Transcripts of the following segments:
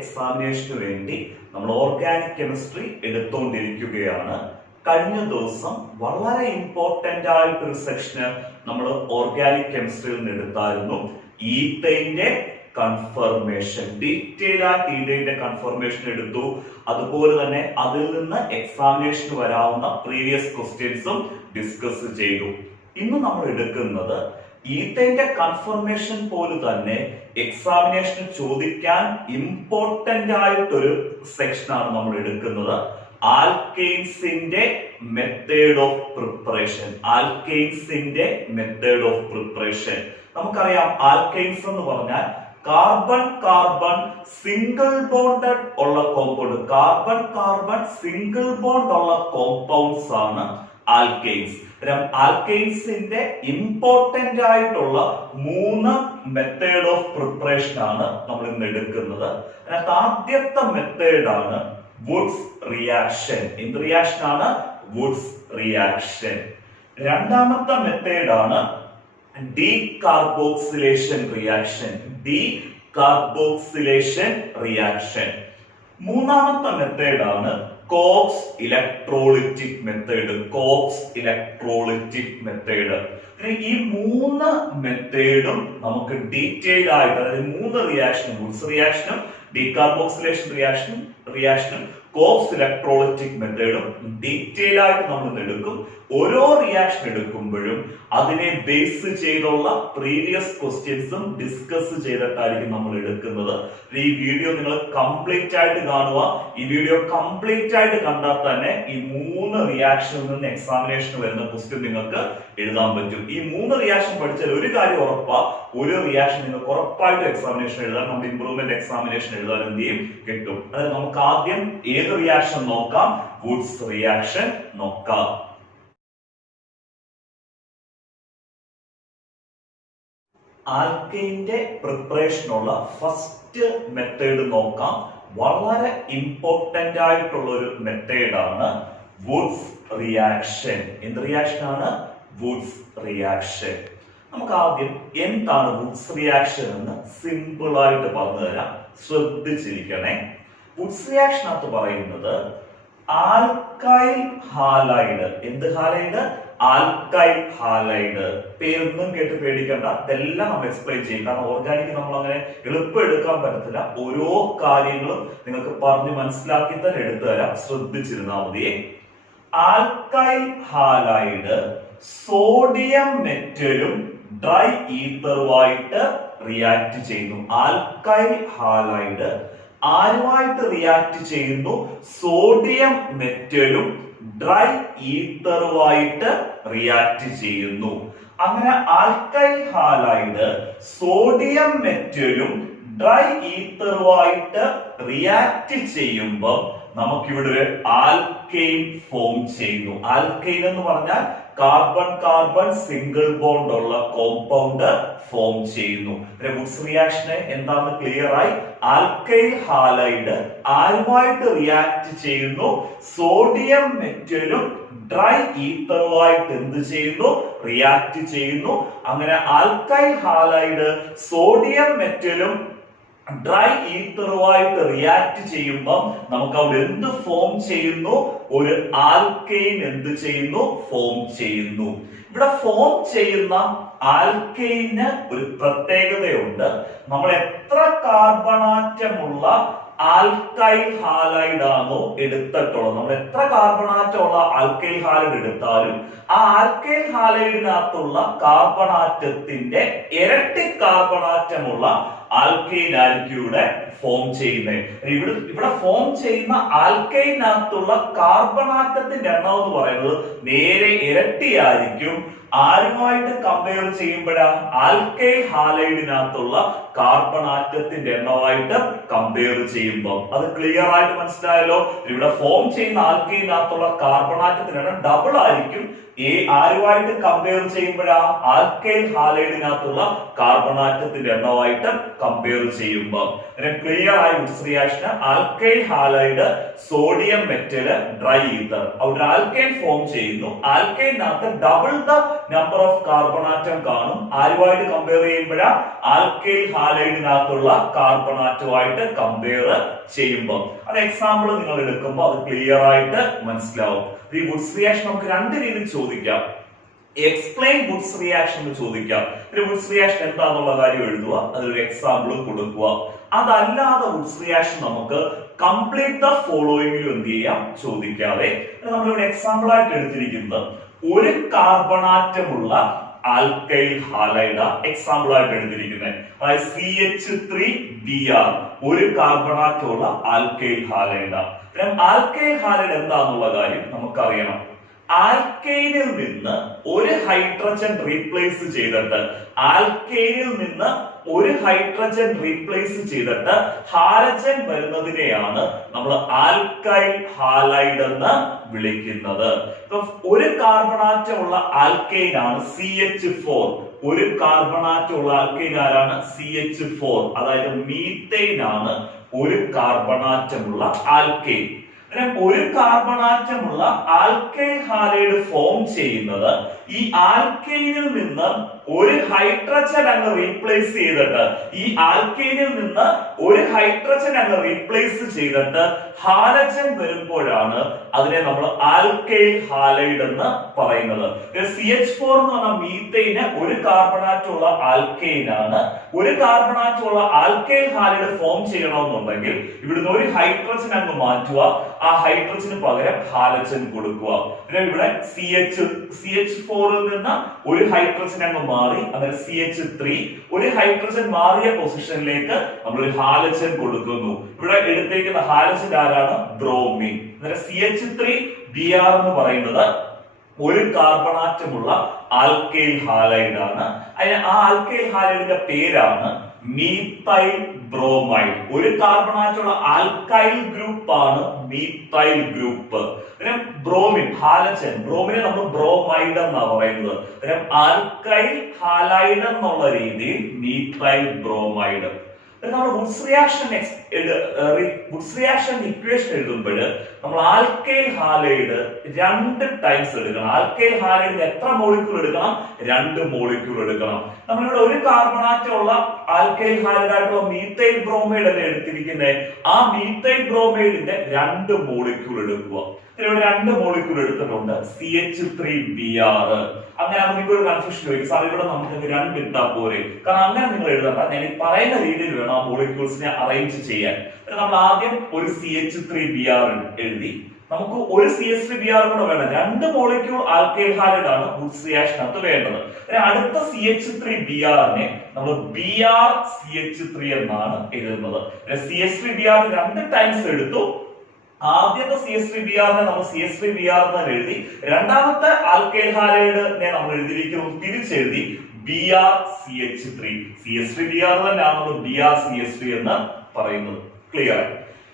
എക്സാമിനേഷന് വേണ്ടി നമ്മൾ organic chemistry എടുത്തുകൊണ്ടിരിക്കുകയാണ്. കഴിഞ്ഞ ദിവസം വളരെ ഇമ്പോർട്ടന്റ് ആയിട്ടൊരു സെക്ഷന് നമ്മൾ ഓർഗാനിക് കെമിസ്ട്രിയിൽ നിന്ന് എടുത്തായിരുന്നു. ഈത്തൈന്റെ കൺഫർമേഷൻ, ഡീറ്റെയിൽ ആയിട്ട് ഈത്തൈന്റെ കൺഫർമേഷൻ എടുത്തു. അതുപോലെ തന്നെ അതിൽ നിന്ന് എക്സാമിനേഷന് വരാവുന്ന പ്രീവിയസ് ക്വസ്റ്റ്യൻസും ഡിസ്കസ് ചെയ്തു. ഇന്ന് നമ്മൾ എടുക്കുന്നത് ഈത്തൈന്റെ കൺഫർമേഷൻ പോലെ തന്നെ എക്സാമിനേഷന് ചോദിക്കാൻ ഇമ്പോർട്ടന്റ് ആയിട്ടൊരു സെക്ഷനാണ് നമ്മൾ എടുക്കുന്നത്. ആൽക്കെയ്ൻസിന്റെ മെത്തേഡ് ഓഫ് പ്രിപ്പറേഷൻ. ആൽക്കെയ്ൻസിന്റെ മെത്തേഡ് ഓഫ് പ്രിപ്പറേഷൻ നമുക്കറിയാം. ആൽക്കെയ്ൻസ് എന്ന് പറഞ്ഞാൽ കാർബൺ കാർബൺ സിംഗിൾ ബോണ്ടഡ് ഉള്ള compound, carbon carbon single bond ഉള്ള കോമ്പൗണ്ട്സ് ആണ് ആൽക്കെയ്ൻസ്. ആൽക്കെയ്ൻസിന്റെ ഇമ്പോർട്ടന്റ് ആയിട്ടുള്ള 3 മെത്തേഡ് ഓഫ് പ്രിപ്പറേഷൻ ആണ് നമ്മൾ ഇന്ന് എടുക്കുന്നത്. അതിനകത്ത് ആദ്യത്തെ മെത്തേഡ് ആണ് വുഡ്സ് റിയാക്ഷൻ. എന്ത് റിയാക്ഷൻ ആണ്? Wurtz reaction. രണ്ടാമത്തെ മെത്തേഡ് ആണ് ഡീകാർബോക്സിലേഷൻ റിയാക്ഷൻ. Decarboxylation reaction. മൂന്നാമത്തെ മെത്തേഡ് ആണ് Kolbe's electrolytic method. Kolbe's electrolytic method. ഈ 3 മെത്തേഡും നമുക്ക് ഡീറ്റെയിൽ ആയിട്ട്, അതായത് 3 റിയാക്ഷനും, വുഡ്സ് റിയാക്ഷനും ഡീകാർബോക്സിലേഷൻ റിയാക്ഷനും കോക്സ് ഇലക്ട്രോളിറ്റിക് മെത്തേഡും ഡീറ്റെയിൽ ആയിട്ട് നമ്മൾ എടുക്കും. ഓരോ റിയാക്ഷൻ എടുക്കുമ്പോഴും അതിനെ ബേസ് ചെയ്തുള്ള പ്രീവിയസ് ക്വസ്റ്റ്യൻസും ഡിസ്കസ് ചെയ്തിട്ടായിരിക്കും നമ്മൾ എടുക്കുന്നത്. ഈ വീഡിയോ നിങ്ങൾ കംപ്ലീറ്റ് ആയിട്ട് കാണുക. ഈ വീഡിയോ കംപ്ലീറ്റ് ആയിട്ട് കണ്ടാൽ തന്നെ ഈ 3 റിയാക്ഷനിൽ നിന്ന് എക്സാമിനേഷന് വരുന്ന ക്വസ്റ്റ്യൻ നിങ്ങൾക്ക് എഴുതാൻ പറ്റും. ഈ 3 റിയാക്ഷൻ പഠിച്ചാൽ ഒരു കാര്യം ഉറപ്പാ, ഒരു റിയാക്ഷൻ നിങ്ങൾക്ക് ഉറപ്പായിട്ട് എക്സാമിനേഷൻ എഴുതാൻ, നമ്മുടെ ഇംപ്രൂവ്മെന്റ് എക്സാമിനേഷൻ എഴുതാൻ എന്ത് ചെയ്യും? കിട്ടും. അതായത് നമുക്ക് ആദ്യം ഏത് റിയാക്ഷൻ നോക്കാം? വുഡ്സ് റിയാക്ഷൻ നോക്കാം. ആൽക്കെയിന്റെ പ്രിപ്പറേഷനുള്ള ഫസ്റ്റ് മെത്തേഡ് നോക്കാം. വളരെ ഇമ്പോർട്ടന്റ് ആയിട്ടുള്ള ഒരു മെത്തേഡാണ് വുഡ്സ് റിയാക്ഷൻ. എന്ത് റിയാക്ഷൻ ആണ്? Wurtz reaction. നമുക്ക് ആദ്യം എന്താണ് വുഡ്സ് റിയാക്ഷൻ എന്ന് സിമ്പിൾ ആയിട്ട് പറഞ്ഞു തരാം. ശ്രദ്ധിച്ചിരിക്കണേ. വുഡ്സ് റിയാക്ഷനകത്ത് പറയുന്നത് ആൽക്കൈൽ ഹാലൈഡ്. എന്ത് ഹാലൈഡ്? Alkyl halide. പേരൊന്നും കേട്ട് പേടിക്കണ്ട, ഇതെല്ലാം നമ്മൾ എക്സ്പ്ലെയിൻ ചെയ്യും. കാരണം ഓർഗാനിക് നമ്മൾ അങ്ങനെ എളുപ്പം എടുക്കാൻ പറ്റത്തില്ല. ഓരോ കാര്യങ്ങളും നിങ്ങൾക്ക് പറഞ്ഞ് മനസ്സിലാക്കി തന്നെ എടുത്തു തരാം. ശ്രദ്ധിച്ചിരുന്നാൽ മതിയേ. ആൽക്കൈൽ ഹാലൈഡ് സോഡിയം മെറ്റലും ഡ്രൈ ഈത്തറുമായിട്ട് റിയാക്ട് ചെയ്യുന്നു. ആൽക്കൈൽ ഹാലൈഡ് ആരുമായിട്ട് റിയാക്ട് ചെയ്യുന്നു? സോഡിയം മെറ്റലും ഡ്രൈ ഈത്തറുമായിട്ട് റിയാക്ട് ചെയ്യുന്നു. അങ്ങനെ ആൽക്കൈൽ ഹാലൈഡ് സോഡിയം മെറ്റലും ഡ്രൈ ഈത്തറുമായിട്ട് റിയാക്ട് ചെയ്യുമ്പോൾ നമുക്കിവിടെ ഒരു ആൽക്കെയിൻ ഫോം ചെയ്യുന്നു. ആൽക്കെയിൻ എന്ന് പറഞ്ഞാൽ കാർബൺ കാർബൺ സിംഗിൾ ബോണ്ട് ഉള്ള കോമ്പൗണ്ട് ഫോം ചെയ്യുന്നു. വുഡ്സ് റിയാക്ഷന് എന്താണെന്ന് ക്ലിയർ ആയി. ആൽക്കൈൽ ഹാലൈഡ് ആരുമായിട്ട് റിയാക്ട് ചെയ്യുന്നു? സോഡിയം മെറ്റലും ഡ്രൈ ഈത്തറുമായിട്ട് എന്ത് ചെയ്യുന്നു? റിയാക്ട് ചെയ്യുന്നു. അങ്ങനെ ആൽക്കൈൽ ഹാലൈഡ് സോഡിയം മെറ്റലും ഡ്രൈ ഈത്തറുമായിട്ട് റിയാക്ട് ചെയ്യുമ്പോൾ നമുക്ക് അവിടെ എന്ത് ഫോം ചെയ്യുന്നു? ഒരു ആൽക്കെയിൻ എന്ത് ചെയ്യുന്നു? ഫോം ചെയ്യുന്നു. ഇവിടെ ഫോം ചെയ്യുന്ന ആൽക്കെയിന് ഒരു പ്രത്യേകതയുണ്ട്. നമ്മൾ എത്ര കാർബണാറ്റമുള്ള ആൽക്കൈൽ ഹാലൈഡ് ആണോ എടുത്തിട്ടുള്ളത്, നമ്മൾ എത്ര കാർബണാറ്റമുള്ള ആൽക്കൈൽ ഹാലൈഡ് എടുത്താലും ആ ആൽക്കൈൽ ഹാലൈഡിനകത്തുള്ള കാർബണാറ്റത്തിന്റെ ഇരട്ടി കാർബണാറ്റമുള്ള ആൽക്കെയിൻ ആയിരിക്കും ഇവിടെ ഫോം ചെയ്യുന്നത്. ഇവിടെ ഫോം ചെയ്യുന്ന ആൽക്കെയിനകത്തുള്ള കാർബണാറ്റത്തിന്റെ എണ്ണം എന്ന് പറയുന്നത് നേരെ ഇരട്ടിയായിരിക്കും. ആരുമായിട്ട് കമ്പയർ ചെയ്യുമ്പോഴാണ്? ആൽക്കൈൽ ഹാലൈഡിനകത്തുള്ള കാർബണാറ്റത്തിന്റെ എണ്ണമായിട്ട് കമ്പയർ ചെയ്യുമ്പോൾ. അത് ക്ലിയർ ആയിട്ട് മനസ്സിലായല്ലോ. ഇവിടെ ഫോം ചെയ്യുന്ന ആൽക്കൈനകത്തുള്ള കാർബണാറ്റത്തിന്റെ എണ്ണം ഡബിൾ ആയിരിക്കും. ആരുമായിട്ട് കമ്പയർ ചെയ്യുമ്പോഴാണ്? ആൽക്കൈൽ ഹാലൈഡിനകത്തുള്ള കാർബണാറ്റത്തിന്റെ എണ്ണമായിട്ട് കമ്പയർ ചെയ്യുമ്പോൾ. ക്ലിയർ ആയി Wurtz reaction. Alkyl halide sodium metal dry ether, അവിടെ ആൽക്കൈൻ ഫോം ചെയ്യുന്നു. ആൽക്കൈനകത്ത് double the number of carbon atom കാണും. ആരുമായിട്ട് കമ്പയർ ചെയ്യുമ്പോഴാ ആൽക്കൈൽ ഹാലൈഡിനകത്തുള്ള കാർബൺ ആറ്റവുമായിട്ട് കമ്പയർ ചെയ്യുമ്പോൾ. അത് എക്സാമ്പിൾ നിങ്ങൾ എടുക്കുമ്പോൾ അത് ക്ലിയർ ആയിട്ട് മനസ്സിലാവും. ഈ വുഡ്സ് റിയാക്ഷൻ നമുക്ക് രണ്ട് രീതിയിൽ ചോദിക്കാം. എക്സ്പ്ലെയിൻ വുഡ്സ് റിയാക്ഷൻ എന്ന് ചോദിക്കാം. ഒരു വുഡ്സ് റിയാക്ഷൻ എന്താണെന്നുള്ള കാര്യം എഴുതുക, അതൊരു എക്സാമ്പിൾ കൊടുക്കുക. അതല്ലാതെ വുഡ്സ് റിയാക്ഷൻ നമുക്ക് കംപ്ലീറ്റ് ദ ഫോളോയിങ്ങിൽ എന്ത് ചെയ്യാം ചോദിക്കാതെ. നമ്മളിവിടെ എക്സാമ്പിൾ ആയിട്ട് എടുത്തിരിക്കുന്നത് ഒരു കാർബണാറ്റമുള്ള ആൽക്കൈൽ ഹാലൈഡ് എക്സാമ്പിൾ ആയിട്ട് എടുത്തിരിക്കുന്നത്. അതായത് CH3Br ഒരു കാർബണാറ്റമുള്ള ആൽക്കൈൽ ഹാലൈഡ്. ആൽക്കൈൽ ഹാലൈഡ് എന്താണെന്നുള്ള കാര്യം നമുക്കറിയണം. ആൽക്കൈനിൽ നിന്ന് ഒരു ഹൈഡ്രജൻ റീപ്ലേസ് ചെയ്തിട്ട് ഹാലജൻ വരുന്നതിനെയാണ് നമ്മൾ ആൽക്കൈൽ ഹാലൈഡ് എന്ന് വിളിക്കുന്നത്. ഒരു കാർബണാറ്റമുള്ള ആൽക്കൈൻ ആണ് CH4. ഒരു കാർബണാറ്റമുള്ള ആൽക്കൈൻ ആരാണ്? CH4. അതായത് മീത്തൈൻ ആണ് ഒരു കാർബണാറ്റമുള്ള ആൽക്കൈൻ. ഒരു കാർബണാറ്റമുള്ള ആൽക്കൈൽ ഹാലൈഡ് ഫോം ചെയ്യുന്നത് ഈ ആൽക്കൈനിൽ നിന്ന് ഒരു ഹൈഡ്രജൻ അങ്ങ് റീപ്ലേസ് ചെയ്തിട്ട് ഹാലജൻ വരുമ്പോഴാണ് അതിനെ നമ്മൾ ആൽക്കൈൽ ഹാലൈഡ് എന്ന് പറയുന്നത്. CH4 എന്ന് പറഞ്ഞ മീത്തൈന് ഒരു കാർബണാറ്റമുള്ള ആൽക്കൈൻ ആണ്. ഒരു കാർബണാറ്റമുള്ള ആൽക്കൈൽ ഹാലൈഡ് ഫോം ചെയ്യണമെന്നുണ്ടെങ്കിൽ ഇവിടുന്ന് ഒരു ഹൈഡ്രജൻ അങ്ങ് മാറ്റുക, ആ ഹൈഡ്രജന് പകരം ഹാലജൻ കൊടുക്കുക. ഇവിടെ CH4 ൽ നിന്ന് ഒരു ഹൈഡ്രജൻ അങ്ങ് മാറി, അതായത് CH3 ഒരു ഹൈഡ്രജൻ മാറിയ പൊസിഷനിലേക്ക് നമ്മൾ ഒരു ഹാലജൻ കൊടുക്കുന്നു. ഇവിടെ എടുത്തേക്കുന്ന ഹാലജൻ ആരാണ്? ബ്രോമിൻ. CH3Br എന്ന് പറയുന്നത് ഒരു കാർബണാറ്റമുള്ള ആൽക്കൈൽ ഹാലൈഡ് ആണ്. ആ ആൽക്കൈൽ ഹാലൈഡിന്റെ പേരാണ് മീത്തൈൽ ബ്രോമൈഡ്. ഒരു കാർബണാറ്റമുള്ള ആൽക്കൈൽ ഗ്രൂപ്പ് ആണ് മീത്തൈൽ ഗ്രൂപ്പ്. ബ്രോമിൻ ഹാലജൻ, ബ്രോമിനെ നമ്മൾ ബ്രോമൈഡ് എന്നാ പറയുന്നത്. ആൽക്കൈൽ ഹാലൈഡ് എന്നുള്ള രീതിയിൽ മീത്തൈൽ ബ്രോമൈഡ്. നമ്മൾ വുഡ്സ് റിയാക്ഷൻ ഇക്വേഷൻ എഴുതുമ്പോൾ നമ്മൾ ആൽക്കൈൽ ഹാലൈഡ് 2 ടൈംസ് എടുക്കണം. ആൽക്കൈൽ ഹാലൈഡിന് എത്ര മോളിക്യൂൾ എടുക്കണം? 2 മോളിക്യൂൾ എടുക്കണം. നമ്മളിവിടെ ഒരു കാർബണാറ്റമുള്ള ആൽക്കൈൽ ഹാലൈഡ് ആയിട്ടുള്ള മീത്തൈൽ ബ്രോമൈഡ് അല്ലേ എടുത്തിരിക്കുന്നത്. ആ മീത്തൈൽ ബ്രോമൈഡിന്റെ 2 മോളിക്യൂൾ എടുക്കുക. ഇവിടെ 2 മോളിക്യൂൾ എടുത്തിട്ടുണ്ട്, CH3Br. അങ്ങനെ നിങ്ങൾക്ക് ഒരു കൺഫ്യൂഷൻ വരും, സാർ ഇവിടെ നമുക്ക് 2 ഇട്ടാ പോരെ. കാരണം അങ്ങനെ നിങ്ങൾ എഴുതണ്ട, ഞാൻ ഈ പറയുന്ന രീതിയിൽ വേണം ആ മോളിക്യൂൾസിനെ അറേഞ്ച് ചെയ്യാൻ. നമ്മൾ ആദ്യം ഒരു CH3Br എഴുതി, നമുക്ക് ഒരു CH3Br കൂടെ വേണം. 2 മോളിക്യൂൾ ആൽക്കൈൽ ഹാലൈഡ് ആണ് വുഡ്സ് റിയാക്ഷനകത്ത് വേണ്ടത്. അടുത്ത CH3Br-നെ നമ്മൾ BrCH3 എന്നാണ് എഴുതുന്നത്. CH3Br 2 ടൈംസ് എടുത്തു. ആദ്യത്തെ CH3Br-നെ നമ്മൾ CH3Br എന്ന് എഴുതി. രണ്ടാമത്തെ ആൽക്കൈൽ ഹാലൈഡിനെ നമ്മൾ എഴുതിയിരിക്കുന്നത് തിരിച്ചെഴുതി BrCH3. CH3Br തന്നെയാണ് നമ്മൾ BrCH3 എന്ന് പറയുന്നത്. ക്ലിയർ?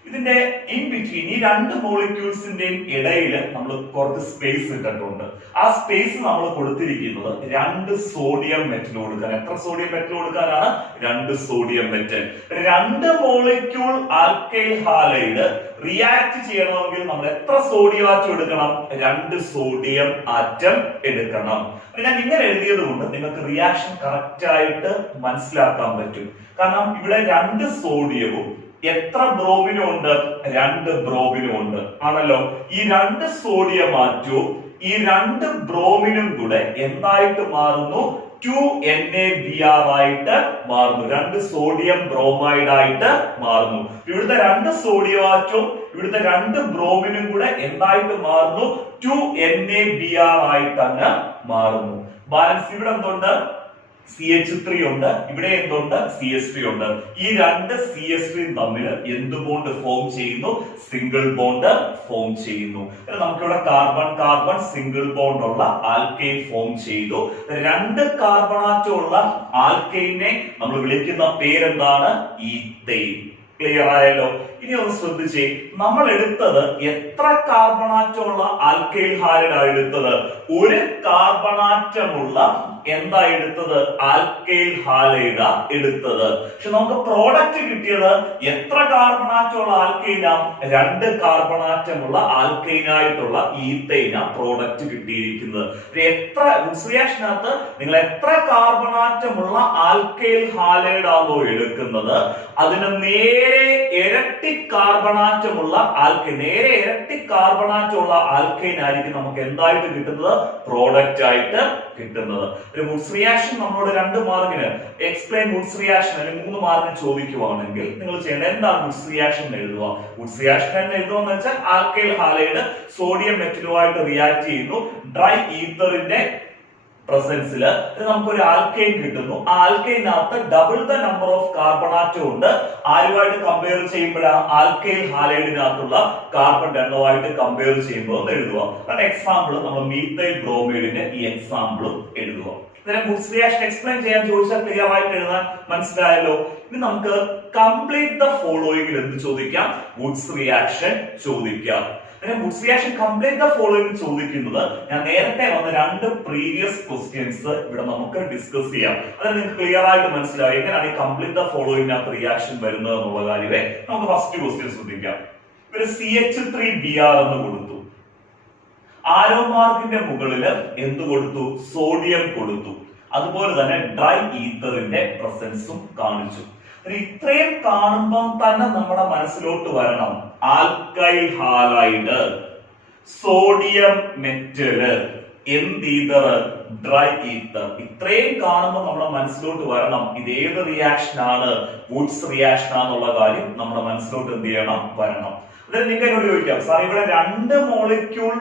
ഇതിന്റെ ഇൻ ബിറ്റ്വീൻ ഈ 2 മോളിക്യൂൾസിന്റെയും ഇടയിൽ നമ്മൾ കുറച്ച് സ്പേസ് ഇട്ടിട്ടുണ്ട്. ആ സ്പേസ് നമ്മൾ കൊടുത്തിരിക്കുന്നത് 2 സോഡിയം മെറ്റൽ കൊടുക്കാൻ. എത്ര സോഡിയം മെറ്റൽ കൊടുക്കാനാണ്? 2 sodium metal. 2 molecule alkyl halide react ചെയ്യണമെങ്കിൽ നമ്മൾ എത്ര സോഡിയം ആറ്റം എടുക്കണം? 2 സോഡിയം ആറ്റം എടുക്കണം. ഞാൻ ഇങ്ങനെ എഴുതിയത് കൊണ്ട് നിങ്ങൾക്ക് റിയാക്ഷൻ കറക്റ്റ് ആയിട്ട് മനസ്സിലാക്കാൻ പറ്റും. കാരണം ഇവിടെ 2 സോഡിയവും എത്ര ബ്രോമിനും ഉണ്ട്? 2 ബ്രോമിനും ഉണ്ട് ആണല്ലോ. ഈ 2 സോഡിയം ആറ്റവും ഈ 2 ബ്രോമിനും കൂടെ എന്തായിട്ട് മാറുന്നു? 2NaBr ആയിട്ട് മാറുന്നു. 2 സോഡിയം ബ്രോമൈഡ് ആയിട്ട് മാറുന്നു. ഇവിടുത്തെ 2 സോഡിയം ആറ്റവും ഇവിടുത്തെ 2 ബ്രോമിനും കൂടെ എന്തായിട്ട് മാറുന്നു? 2NaBr ആയിട്ട് അങ്ങ് മാറുന്നു. ബാലൻസ് ഇവിടെ എന്തുണ്ട്? CH3 ഉണ്ട്. ഇവിടെ എന്തുണ്ട്? CH3 ഉണ്ട്. ഈ 2 CH3 തമ്മിൽ എന്ത് ബോണ്ട് ഫോം ചെയ്യുന്നു? സിംഗിൾ ബോണ്ട് ഫോം ചെയ്യുന്നു. നമുക്കിവിടെ കാർബൺ കാർബൺ സിംഗിൾ ബോണ്ട് ഉള്ള ആൽക്കൈൻ ഫോം ചെയ്തു. 2 കാർബണാറ്റം ഉള്ള ആൽക്കൈനെ നമ്മൾ വിളിക്കുന്ന പേരെന്താണ്? ഈത്തൈൻ. ക്ലിയർ ആയല്ലോ? ഇനി ഒന്ന് ശ്രദ്ധിച്ചേ, നമ്മൾ എടുത്തത് എത്ര കാർബണാറ്റമുള്ള ആൽക്കൈൽ ഹാലൈഡ് ആണ് എടുത്തത്? ഒരു കാർബണാറ്റമുള്ള എന്താ എടുത്തത്? ആൽക്കൈൽ ഹാലൈഡ് എടുത്തത്. പക്ഷെ നമുക്ക് പ്രോഡക്റ്റ് കിട്ടിയത് എത്ര കാർബണാറ്റമുള്ള ആൽക്കൈനാ? 2 കാർബണാറ്റമുള്ള ആൽക്കൈനായിട്ടുള്ള ഈത്തൈന പ്രോഡക്റ്റ് കിട്ടിയിരിക്കുന്നത്. എത്ര റിയാക്ഷനകത്ത് നിങ്ങൾ എത്ര കാർബണാറ്റമുള്ള ആൽക്കൈൽ ഹാലൈഡ് ആണോ എടുക്കുന്നത്, അതിന് നേരെ ഇരട്ടി കാർബണാറ്റമുള്ള ആൽക്കൈൻ, നേരെ ഇരട്ടി കാർബണാറ്റമുള്ള ആൽക്കൈൻ ആയിരിക്കും നമുക്ക് എന്തായിട്ട് കിട്ടുന്നത്? പ്രോഡക്റ്റ് ആയിട്ട് കിട്ടുന്നത്. ഒരു വുഡ്സ് റിയാക്ഷൻ നമ്മളോട് 2 മാർക്കിന് എക്സ്പ്ലെയിൻ വുഡ്സ് റിയാക്ഷൻ അല്ലെങ്കിൽ 3 മാർക്കിന് ചോദിക്കുവാണെങ്കിൽ നിങ്ങൾ ചെയ്യേണ്ടത് എന്താണ്? വുഡ്സ് റിയാക്ഷൻ എഴുതുക. വുഡ്സ് റിയാക്ഷൻ എന്ന് എഴുതുക വെച്ചാൽ ആൽക്കൈൽ ഹാലൈഡ് സോഡിയം മെറ്റലുമായിട്ട് റിയാക്ട് ചെയ്യുന്നു. ഡ്രൈ ഈത്തറിന്റെ പ്രസൻസിൽ നമുക്കൊരു ആൽക്കൈൻ കിട്ടുന്നു. ആ ആൽക്കൈനകത്ത് ഡബിൾ ദ നമ്പർ ഓഫ് കാർബണാറ്റം ഉണ്ട്. ആരുമായിട്ട് കമ്പയർ ചെയ്യുമ്പോഴാണ്? ആൽക്കൈൽ ഹാലൈഡിനകത്തുള്ള കാർബൺ എണ്ണവുമായിട്ട് കമ്പയർ ചെയ്യുമ്പോൾ എഴുതുക. എക്സാമ്പിൾ നമ്മൾ മീഥൈൽ ബ്രോമൈഡിന്റെ ഈ എക്സാമ്പിളും എഴുതുക. വുഡ്സ് റിയാക്ഷൻ എക്സ്പ്ലെയിൻ ചെയ്യാൻ ചോദിച്ചാൽ ക്ലിയർ ആയിട്ട് എഴുതാൻ മനസ്സിലായല്ലോ. ഇനി നമുക്ക് കംപ്ലീറ്റ് ദ ഫോളോയിങ്ങിൽ എന്ത് ചോദിക്കാം? വുഡ്സ് റിയാക്ഷൻ ചോദിക്കാം. Woods reaction complete the following ചോദിക്കുന്നത് ഞാൻ നേരത്തെ വന്ന 2 പ്രീവിയസ് ക്വസ്റ്റ്യൻസ് ഇവിടെ നമുക്ക് ഡിസ്കസ് ചെയ്യാം. അത് നിങ്ങൾക്ക് ക്ലിയർ ആയിട്ട് മനസ്സിലായി എങ്ങനെയാണ് ഈ കംപ്ലീറ്റ് ദ ഫോളോയിങ്ങിനകത്ത് റിയാക്ഷൻ വരുന്നത് എന്നുള്ള കാര്യമേ. നമുക്ക് ഫസ്റ്റ് ക്വസ്റ്റ്യൻ ശ്രദ്ധിക്കാം. ഒരു CH3Br എന്ന് കൊടുത്തു. ആരോ മാർക്കിന്റെ മുകളിൽ എന്ത് കൊടുത്തു? സോഡിയം കൊടുത്തു. അതുപോലെ തന്നെ ഡ്രൈ ഈത്തറിന്റെ പ്രസൻസും കാണിച്ചു. ഇത്രയും കാണുമ്പോൾ തന്നെ നമ്മുടെ മനസ്സിലോട്ട് വരണം ആൽക്കൈൽ ഹാലൈഡ്, സോഡിയം മെറ്റല്, എന്തീതർ, ഡ്രൈ ഈത്തർ. ഇത്രയും കാണുമ്പോൾ നമ്മുടെ മനസ്സിലോട്ട് വരണം ഇത് ഏത് റിയാക്ഷൻ ആണ്? വുഡ്സ് റിയാക്ഷൻ ആണെന്നുള്ള കാര്യം നമ്മുടെ മനസ്സിലോട്ട് എന്ത് ചെയ്യണം? വരണം. അതായത് നിങ്ങൾക്ക് എന്നോട് ചോദിക്കാം, സാർ ഇവിടെ 2 മോളിക്യൂൾ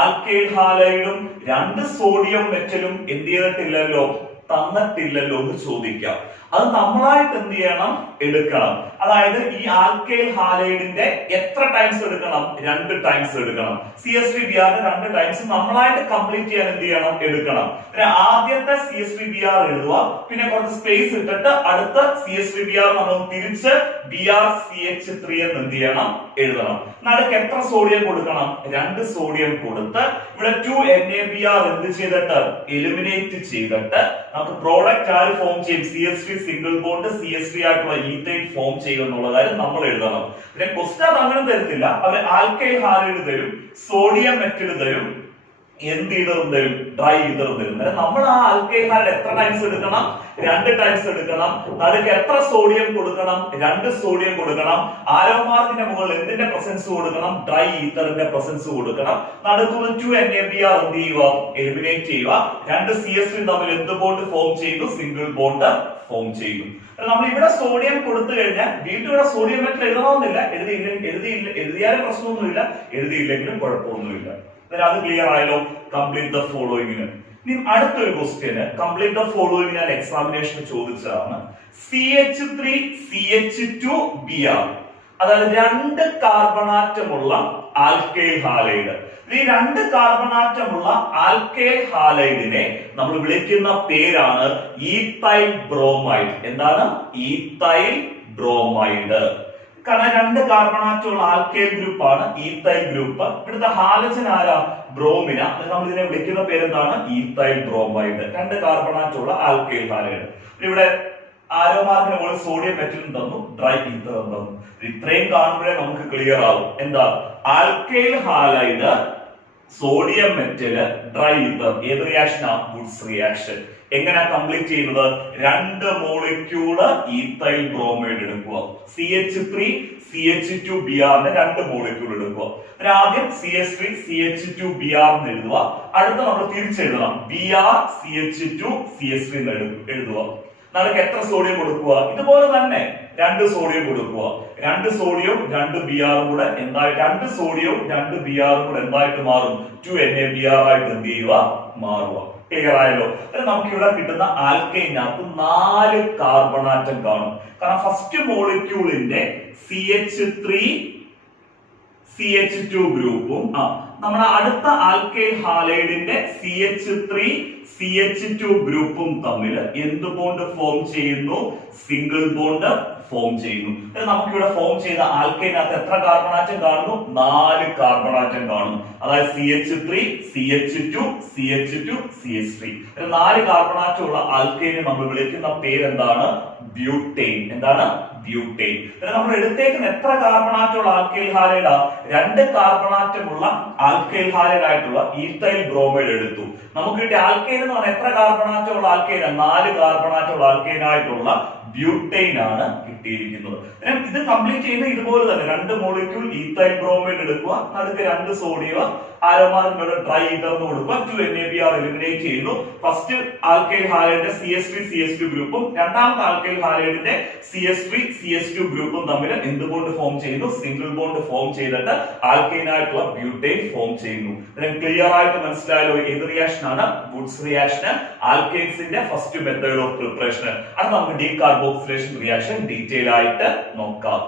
ആൽക്കൈൽ ഹാലൈഡും 2 സോഡിയം മെറ്റലും എന്ത് ചെയ്തിട്ടില്ലല്ലോ, തന്നിട്ടില്ലല്ലോ എന്ന് ചോദിക്കാം. അത് നമ്മളായിട്ട് എന്ത് ചെയ്യണം? എടുക്കണം. അതായത് ഈ ആൽക്കൈൽ ഹാലൈഡിന്റെ എത്ര ടൈംസ് എടുക്കണം? 2 ടൈംസ് എടുക്കണം. CH3Br 2 ടൈംസ് നമ്മളായിട്ട് കംപ്ലീറ്റ് ചെയ്യാൻ എന്ത് ചെയ്യണം? എടുക്കണം. ആദ്യത്തെ CH3Br എഴുതുക, പിന്നെ കുറച്ച് സ്പേസ് ഇട്ടിട്ട് അടുത്ത CH3Br നമ്മൾ തിരിച്ച് BrCH3 എന്ന് എന്ത് ചെയ്യണം? എഴുതണം. നടുക്ക് എത്ര സോഡിയം കൊടുക്കണം? 2 സോഡിയം കൊടുത്ത് ഇവിടെ 2NaBr എന്ത് ചെയ്തിട്ട് എലിമിനേറ്റ് ചെയ്തിട്ട് നമുക്ക് പ്രോഡക്റ്റ് ആര് ഫോം ചെയ്യും? CH3 സിംഗിൾ ബോണ്ട് CH3 ആയിട്ടുള്ള ഈത്തൈൻ ഫോം ചെയ്യും എന്നുള്ള കാര്യം നമ്മൾ എഴുതണം. പിന്നെ ക്വസ്റ്റ്യൻ അങ്ങനെ തരത്തില്ല. അവർ ആൽക്കൈൽ ഹാലൈഡ് തരും, സോഡിയം മെറ്റൽ തരും, എന്ത് ഈതറും തരും, ഡ്രൈ ഈതറും തരും. നമ്മൾ ആ ആൽക്കൈൽ ഹാലൈഡ് എത്ര ടൈംസ് എടുക്കണം? 2 ടൈംസ് എടുക്കണം. നടുക്ക് എത്ര സോഡിയം കൊടുക്കണം? 2 സോഡിയം കൊടുക്കണം. ആരോ മാർക്കിന്റെ മുകളിൽ എന്തിന്റെ പ്രസൻസ് കൊടുക്കണം? ഡ്രൈ ഈത്തറിന്റെ പ്രസൻസ് കൊടുക്കണം. നടുക്കുന്ന 2NaBr എന്ത് ചെയ്യുക? എലിമിനേറ്റ് ചെയ്യുക. 2 CH3 തമ്മിൽ എന്ത് ബോണ്ട് ഫോം ചെയ്യുന്നു? സിംഗിൾ ബോണ്ട് ഫോം ചെയ്യും. നമ്മൾ ഇവിടെ സോഡിയം കൊടുത്തു കഴിഞ്ഞാൽ വീണ്ടും ഇവിടെ സോഡിയം മെറ്റൽ എഴുതണമെന്നില്ല. എഴുതിയാലും പ്രശ്നമൊന്നുമില്ല, എഴുതിയില്ലെങ്കിലും കുഴപ്പമൊന്നുമില്ല. അത് ക്ലിയർ ആയല്ലോ കംപ്ലീറ്റ് ദ ഫോളോയിങ്ങിന്. ഇനി അടുത്തൊരു ക്വസ്റ്റ്യന് കംപ്ലീറ്റ് ദ ഫോളോയിങ് ഞാൻ എക്സാമിനേഷന് ചോദിച്ചതാണ്. CH3CH2Br, അതായത് 2 കാർബണാറ്റമുള്ള ആൽക്കൈൽ ഹാലൈഡ്. ഈ 2 കാർബണാറ്റമുള്ള ആൽക്കൈൽ ഹാലൈഡിനെ നമ്മൾ വിളിക്കുന്ന പേരാണ് ഈത്തൈൽ ബ്രോമൈഡ്. എന്താണ്? Ethyl bromide. കാരണം 2 കാർബണാറ്റമുള്ള ആൽക്കൈൽ ഗ്രൂപ്പ് ആണ് ഈത്തൈൽ ഗ്രൂപ്പ്. ഇവിടുത്തെ ഹാലജൻ ആരാ? ബ്രോമിന. നമ്മൾ ഇതിനെ വിളിക്കുന്ന പേരെന്താണ്? Ethyl bromide. 2 കാർബണാറ്റമുള്ള ആൽക്കൈൽ ഹാലൈഡ്. ഇവിടെ ആരോ മാർക്കിന് മുകളിൽ സോഡിയം മെറ്റലും തന്നു, ഡ്രൈ ഈത്തറും തന്നു. ഇത്രയും കാണുമ്പോഴേ നമുക്ക് ക്ലിയർ ആവും എന്താ? Alkyl halide, sodium metal, dry ether. ഏത് റിയാക്ഷനാ? Wurtz reaction. എങ്ങനെ കംപ്ലീറ്റ് ചെയ്യുന്നത്? 2 മോളിക്യൂള് ഈത്തൈൽ ബ്രോമൈഡ് എടുക്കുക. CH3CH2Br 2 മോളിക്യൂൾ എടുക്കുക. ആദ്യം CH3CH2Br എന്ന് എഴുതുക. അടുത്ത നമ്മൾ തിരിച്ചെഴുതണം, BrCH2CH3 എന്ന് എഴുതുക. നടുക്ക് എത്ര സോഡിയം കൊടുക്കുക? ഇതുപോലെ തന്നെ 2 സോഡിയം കൊടുക്കുക. 2 സോഡിയം 2 Br കൂടെ എന്തായി? 2 സോഡിയം 2 Br കൂടെ എന്തായിട്ട് മാറും? 2NaBr ആയിട്ട് എന്ത് ചെയ്യുക? മാറുക. ക്ലിയർ ആയല്ലോ? നമുക്ക് ഇവിടെ കിട്ടുന്ന ആൽക്കൈനകത്ത് 4 കാർബണാറ്റം കാണും. കാരണം ഫസ്റ്റ് മോളിക്യൂളിന്റെ CH3 CH2 ഗ്രൂപ്പും നമ്മുടെ അടുത്ത ആൽക്കൈൽ ഹാലൈഡിന്റെ CH3 CH2 ഗ്രൂപ്പും തമ്മിൽ എന്ത് ബോണ്ട് ഫോം ചെയ്യുന്നു? സിംഗിൾ ബോണ്ട് ഫോം ചെയ്യുന്നു. നമുക്കിവിടെ ഫോം ചെയ്ത ആൽക്കൈനകത്ത് എത്ര കാർബൺ ആറ്റം കാണുന്നു? 4 കാർബൺ ആറ്റം കാണും. അതായത് CH3 CH2 CH2 CH3. 4 carbon atom ഉള്ള ആൽക്കൈനെ നമ്മൾ വിളിക്കുന്ന പേരെന്താണ്? ബ്യൂട്ടൈൻ. എന്താണ്? ബ്യൂട്ടൈൻ. നമ്മൾ എടുത്തേക്കുന്ന എത്ര കാർബൺ ആറ്റമുള്ള ആൽക്കൈൽ ഹാലൈഡാ? 2 കാർബൺ ആറ്റമുള്ള ആൽക്കൈൽ ഹാലൈഡ് ആയിട്ടുള്ള ഈഥൈൽ ബ്രോമൈഡ് എടുത്തു. നമുക്ക് കിട്ടിയ ആൽക്കൈൻ എന്ന് പറഞ്ഞാൽ എത്ര കാർബൺ ആറ്റമുള്ള ആൽക്കൈൻ? 4 കാർബൺ ആറ്റമുള്ള ആൽക്കൈൻ ആയിട്ടുള്ള ബ്യൂട്ടൈൻ ആണ് കിട്ടിയിരിക്കുന്നത്. ഇത് കംപ്ലീറ്റ് ചെയ്യുന്ന ഇതുപോലെ തന്നെ 2 മോളിക്യൂൾ ഈഥൈൽ ബ്രോമൈഡ് എടുക്കുക, നടുക്ക് 2 സോഡിയം ആരോമാറിനോട് ഡ്രൈ ഈഥർ എന്ന് കൊടുക്കുക, 2 NaBr എലിമിനേറ്റ് ചെയ്യുന്നു. ഫസ്റ്റ് ആൽക്കൈൽ ഹാലൈഡിന്റെ CH3 CH2 ഗ്രൂപ്പും രണ്ടാമത്തെ ആൽക്കൈൽ ഹാലൈഡിന്റെ CH3 CH2 ഗ്രൂപ്പും തമ്മിൽ എന്ത് ബോണ്ട് ഫോം ചെയ്യുന്നു? സിംഗിൾ ബോണ്ട് ഫോം ചെയ്തിട്ട് ആൽക്കൈൻ ആയിട്ടുള്ള ബ്യൂട്ടൈൻ ഫോം ചെയ്യുന്നു. ക്ലിയർ ആയിട്ട് മനസ്സിലായല്ലോ ഏത് റിയാക്ഷൻ ആണ്? വുഡ്സ് റിയാക്ഷൻ, ആൽക്കൈൻസിന്റെ ഫസ്റ്റ് മെത്തേഡ് ഓഫ് പ്രിപ്പറേഷൻ. അത് നമുക്ക് ഡീകാർബോക്സിലേഷൻ റിയാക്ഷൻ ഡീറ്റെയിൽ ആയിട്ട് നോക്കാം.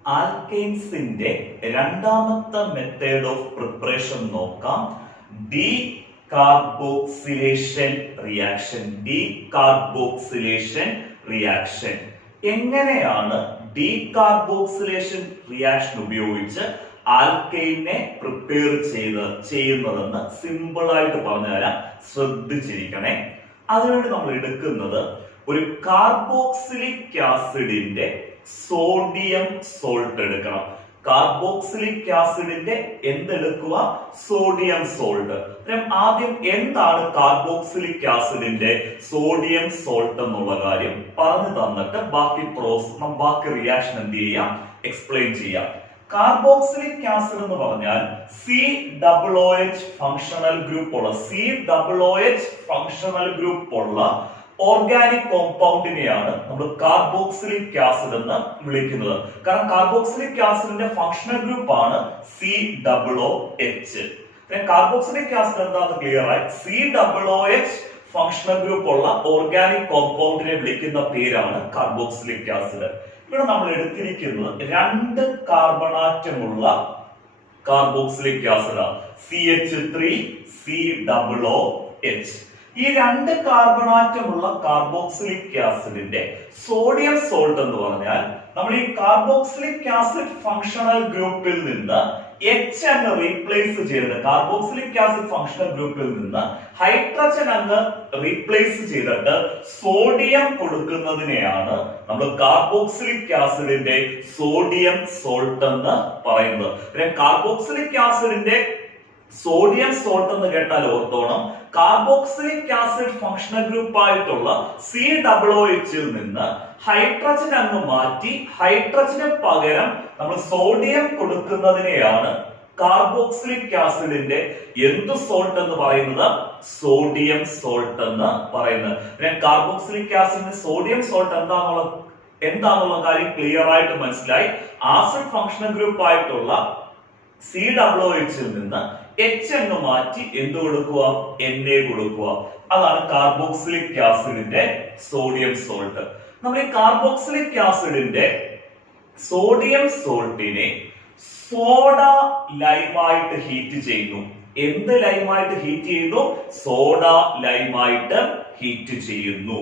ആൽക്കൈൻസിന്റെ രണ്ടാമത്തെ മെത്തേഡ് ഓഫ് പ്രിപ്പറേഷൻ നോക്കാം. Decarboxylation reaction. ഡീകാർബോക്സിലേഷൻ റിയാക്ഷൻ എങ്ങനെയാണ് ഡീകാർബോക്സിലേഷൻ റിയാക്ഷൻ ഉപയോഗിച്ച് ആൽക്കൈനെ പ്രിപ്പയർ ചെയ്യുന്നതെന്ന് സിമ്പിൾ ആയിട്ട് പറഞ്ഞു തരാം, ശ്രദ്ധിച്ചിരിക്കണേ. അതിനുവേണ്ടി നമ്മൾ എടുക്കുന്നത് ഒരു കാർബോക്സിലിക് ആസിഡിന്റെ സോഡിയം സോൾട്ട് എടുക്കണം. കാർബോക്സിലിക് ആസിഡിന്റെ എന്തെടുക്കുക? Sodium salt. ആദ്യം എന്താണ് കാർബോക്സിലിക് ആസിഡിന്റെ സോഡിയം സോൾട്ട് എന്നുള്ള കാര്യം പറഞ്ഞു തന്നിട്ട് ബാക്കി റിയാക്ഷൻ എന്ത് ചെയ്യാം? എക്സ്പ്ലെയിൻ ചെയ്യാം. കാർബോക്സിലിക് ആസിഡ് എന്ന് പറഞ്ഞാൽ COOH ഫങ്ഷണൽ ഗ്രൂപ്പ് ഉള്ള ഓർഗാനിക് കോമ്പൗണ്ടിനെയാണ് നമ്മൾ കാർബോക്സിലിക് ആസിഡ് എന്ന് വിളിക്കുന്നത്. കാരണം കാർബോക്സിലിക് ആസിഡിന്റെ ഫങ്ഷണൽ ഗ്രൂപ്പ് ആണ് COOH. കാർബോക്സിലിക് ആസിഡ് എന്താണെന്ന് ക്ലിയർ ആയി. COOH ഫങ്ഷണൽ ഗ്രൂപ്പ് ഉള്ള ഓർഗാനിക് കോമ്പൗണ്ടിനെ വിളിക്കുന്ന പേരാണ് കാർബോക്സിലിക് ആസിഡ്. ഇവിടെ നമ്മൾ എടുത്തിരിക്കുന്നത് 2 കാർബൺ ആറ്റമുള്ള കാർബോക്സിലിക് ആസിഡ് CH3 COOH. ഈ 2 കാർബൺ ആറ്റമുള്ള കാർബോക്സിലിക് ആസിഡിന്റെ സോഡിയം സോൾട്ട് എന്ന് പറഞ്ഞാൽ നമ്മൾ ഈ കാർബോക്സിലിക് ആസിഡ് ഫങ്ഷണൽ ഗ്രൂപ്പിൽ നിന്ന് H അങ്ങ് റീപ്ലേസ് ചെയ്തിട്ട് കാർബോക്സിലിക് ആസിഡ് ഫങ്ഷണൽ ഗ്രൂപ്പിൽ നിന്ന് ഹൈഡ്രജൻ അങ്ങ് റീപ്ലേസ് ചെയ്തിട്ട് സോഡിയം കൊടുക്കുന്നതിനെയാണ് നമ്മൾ കാർബോക്സിലിക് ആസിഡിന്റെ സോഡിയം സോൾട്ട് എന്ന് പറയുന്നത്. കാർബോക്സിലിക് ആസിഡിന്റെ സോഡിയം സോൾട്ട് എന്ന് കേട്ടാൽ ഓർത്തോണം, കാർബോക്സിലിക് ആസിഡ് ഫങ്ഷണൽ ഗ്രൂപ്പ് ആയിട്ടുള്ള COOH ൽ നിന്ന് ഹൈഡ്രജൻ അങ്ങ് മാറ്റി ഹൈഡ്രജന് പകരം നമ്മൾ സോഡിയം കൊടുക്കുന്നതിനെയാണ് കാർബോക്സിലിക് ആസിഡിന്റെ എന്ത് സോൾട്ട് എന്ന് പറയുന്നത്? സോഡിയം സോൾട്ട് എന്ന് പറയുന്നത്. കാർബോക്സിലിക് ആസിഡിന്റെ സോഡിയം സോൾട്ട് എന്താണെന്നുള്ള കാര്യം ക്ലിയർ ആയിട്ട് മനസ്സിലായി. ആസിഡ് ഫങ്ഷണൽ ഗ്രൂപ്പ് ആയിട്ടുള്ള COOH ൽ നിന്ന് H എന്ന് മാറ്റി എന്ത് കൊടുക്കുക? Na കൊടുക്കുക. അതാണ് കാർബോക്സിലിക് ആസിഡിന്റെ സോഡിയം സോൾട്ട്. നമ്മൾ ഈ കാർബോക്സിലിക് ആസിഡിന്റെ സോഡിയം സോൾട്ടിനെ സോഡ ലൈമായിട്ട് ഹീറ്റ് ചെയ്യുന്നു. എന്ത് ലൈമായിട്ട് ഹീറ്റ് ചെയ്യുന്നു? സോഡ ലൈമായിട്ട് ഹീറ്റ് ചെയ്യുന്നു.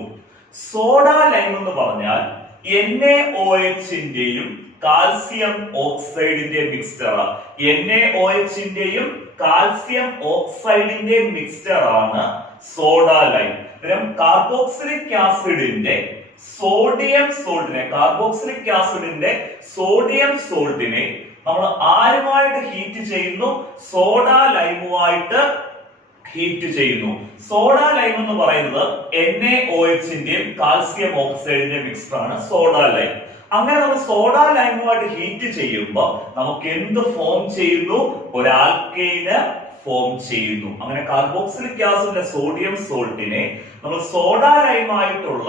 സോഡ ലൈം എന്ന് പറഞ്ഞാൽ NaOH ന്റെയും കാൽസ്യം ഓക്സൈഡിന്റെ മിക്സ്ചർ. NaOH ന്റെയും കാൽസ്യം ഓക്സൈഡിന്റെ മിക്സ്ചർ ആണ് സോഡ ലൈം. കാർബോക്സിലിക് ആസിഡിന്റെ സോഡിയം സോൾട്ടിനെ നമ്മൾ ആരുമായിട്ട് ഹീറ്റ് ചെയ്യുന്നു? സോഡ ലൈമുമായിട്ട് ഹീറ്റ് ചെയ്യുന്നു. സോഡ ലൈം എന്ന് പറയുന്നത് NaOH ന്റെയും കാൽസ്യം ഓക്സൈഡിന്റെ മിക്സ്ചർ ആണ് സോഡ ലൈം. അങ്ങനെ നമ്മൾ സോഡ ലൈമുമായിട്ട് ഹീറ്റ് ചെയ്യുമ്പോൾ നമുക്ക് എന്ത് ഫോം ചെയ്യുന്നു? ഒരു ആൽക്കൈന് ഫോം ചെയ്യുന്നു. അങ്ങനെ കാർബോക്സിലിക് ആസിഡിന്റെ സോഡിയം സോൾട്ടിനെ നമ്മൾ സോഡ ലൈമായിട്ടുള്ള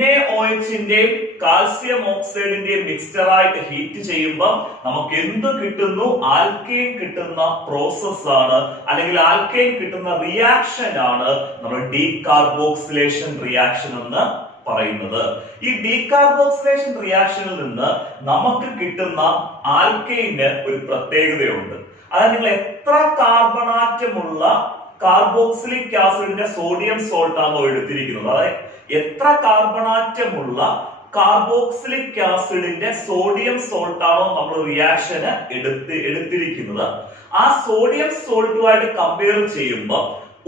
NaOH ന്റെയും കാൽസ്യം ഓക്സൈഡിന്റെയും മിക്സ്ചർ ആയിട്ട് ഹീറ്റ് ചെയ്യുമ്പോൾ നമുക്ക് എന്ത് കിട്ടുന്നു? ആൽക്കൈൻ കിട്ടുന്ന പ്രോസസ് ആണ്, അല്ലെങ്കിൽ ആൽക്കൈൻ കിട്ടുന്ന റിയാക്ഷൻ ആണ് നമ്മൾ ഡീകാർബോക്സിലേഷൻ റിയാക്ഷൻ എന്ന് പറയുന്നത്. ഈ ഡീകാർബോക്സിലേഷൻ റിയാക്ഷനിൽ നിന്ന് നമുക്ക് കിട്ടുന്ന ആൽക്കൈന് ഒരു പ്രത്യേകതയുണ്ട്. അതായത് നിങ്ങൾ എത്ര കാർബണാറ്റമുള്ള കാർബോക്സിലിക് ആസിഡിന്റെ സോഡിയം സോൾട്ട് ആണോ എടുത്തിരിക്കുന്നത്, അതായത് എത്ര കാർബണാറ്റമുള്ള കാർബോക്സിലിക് ആസിഡിന്റെ സോഡിയം സോൾട്ട് ആണോ നമ്മൾ റിയാക്ഷന് എടുത്തിരിക്കുന്നത്, ആ സോഡിയം സോൾട്ടുമായിട്ട് കമ്പയർ ചെയ്യുമ്പോൾ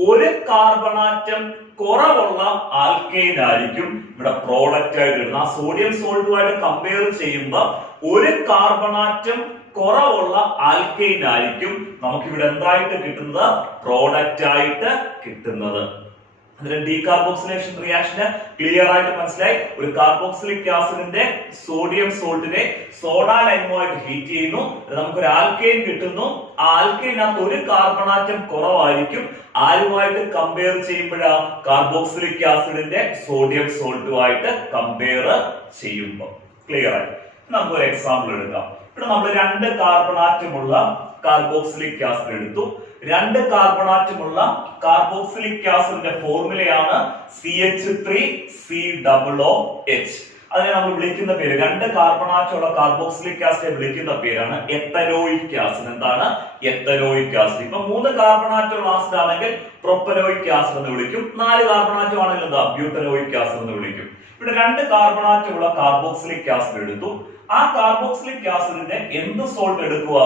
ഒരു കാർബണാറ്റം കുറവുള്ള ആൽക്കൈൻ ആയിരിക്കും ഇവിടെ പ്രോഡക്റ്റ് ആയിട്ട് ഇടുന്നത്. ആ സോഡിയം സോൾട്ടുമായിട്ട് കമ്പയർ ചെയ്യുമ്പോൾ ഒരു കാർബണാറ്റം കുറവുള്ള ആൽക്കൈൻ ആയിരിക്കും നമുക്ക് ഇവിടെ എന്തായിട്ട് കിട്ടുന്നത്, പ്രോഡക്റ്റ് ആയിട്ട് കിട്ടുന്നത്. ഡീകാർബോക്സിലേഷൻ റിയാക്ഷന് ക്ലിയർ ആയിട്ട് മനസ്സിലായി. ഒരു കാർബോക്സിലിക് ആസിഡിന്റെ സോഡിയം സോൾട്ടിനെ സോഡാ ലൈമുമായിട്ട് ഹീറ്റ് ചെയ്യുന്നു, നമുക്കൊരു ആൽക്കൈൻ കിട്ടുന്നു. ആ ആൽക്കൈനകത്ത് ഒരു കാർബണാറ്റം കുറവായിരിക്കും. ആരുമായിട്ട് കമ്പയർ ചെയ്യുമ്പോഴാ, കാർബോക്സിലിക് ആസിഡിന്റെ സോഡിയം സോൾട്ടുമായിട്ട് കമ്പയർ ചെയ്യുമ്പോൾ. ക്ലിയർ ആയി. നമുക്കൊരു എക്സാമ്പിൾ എടുക്കാം. ഇവിടെ നമ്മൾ 2 കാർബണാറ്റമുള്ള കാർബോക്സിലിക് ആസിഡ് എടുത്തു. 2 കാർബണാറ്റമുള്ള കാർബോക്സിലിക് ആസിഡിന്റെ ഫോർമുലയാണ് CH3COOH. അതിനെ നമ്മൾ വിളിക്കുന്ന പേര്, 2 കാർബണാറ്റമുള്ള കാർബോക്സിലിക് ആസിഡിനെ വിളിക്കുന്ന പേരാണ് എത്തനോയിക് ആസിഡ്. എന്താണ് എത്തനോയിക് ആസിഡ്? ഇപ്പൊ 3 കാർബണാറ്റമുള്ള ആസിഡ് ആണെങ്കിൽ പ്രൊപ്പനോയിക് ആസിഡ് എന്ന് വിളിക്കും. 4 കാർബണാറ്റം ആണെങ്കിൽ എന്താ, ബ്യൂട്ടനോയിക് ആസിഡ് എന്ന് വിളിക്കും. ഇവിടെ 2 കാർബണാറ്റമുള്ള കാർബോക്സിലിക് ആസിഡ് എടുത്തു. ആ കാർബോക്സിലിക് ആസിഡിന്റെ എന്ത് സോൾട്ട് എടുക്കുക,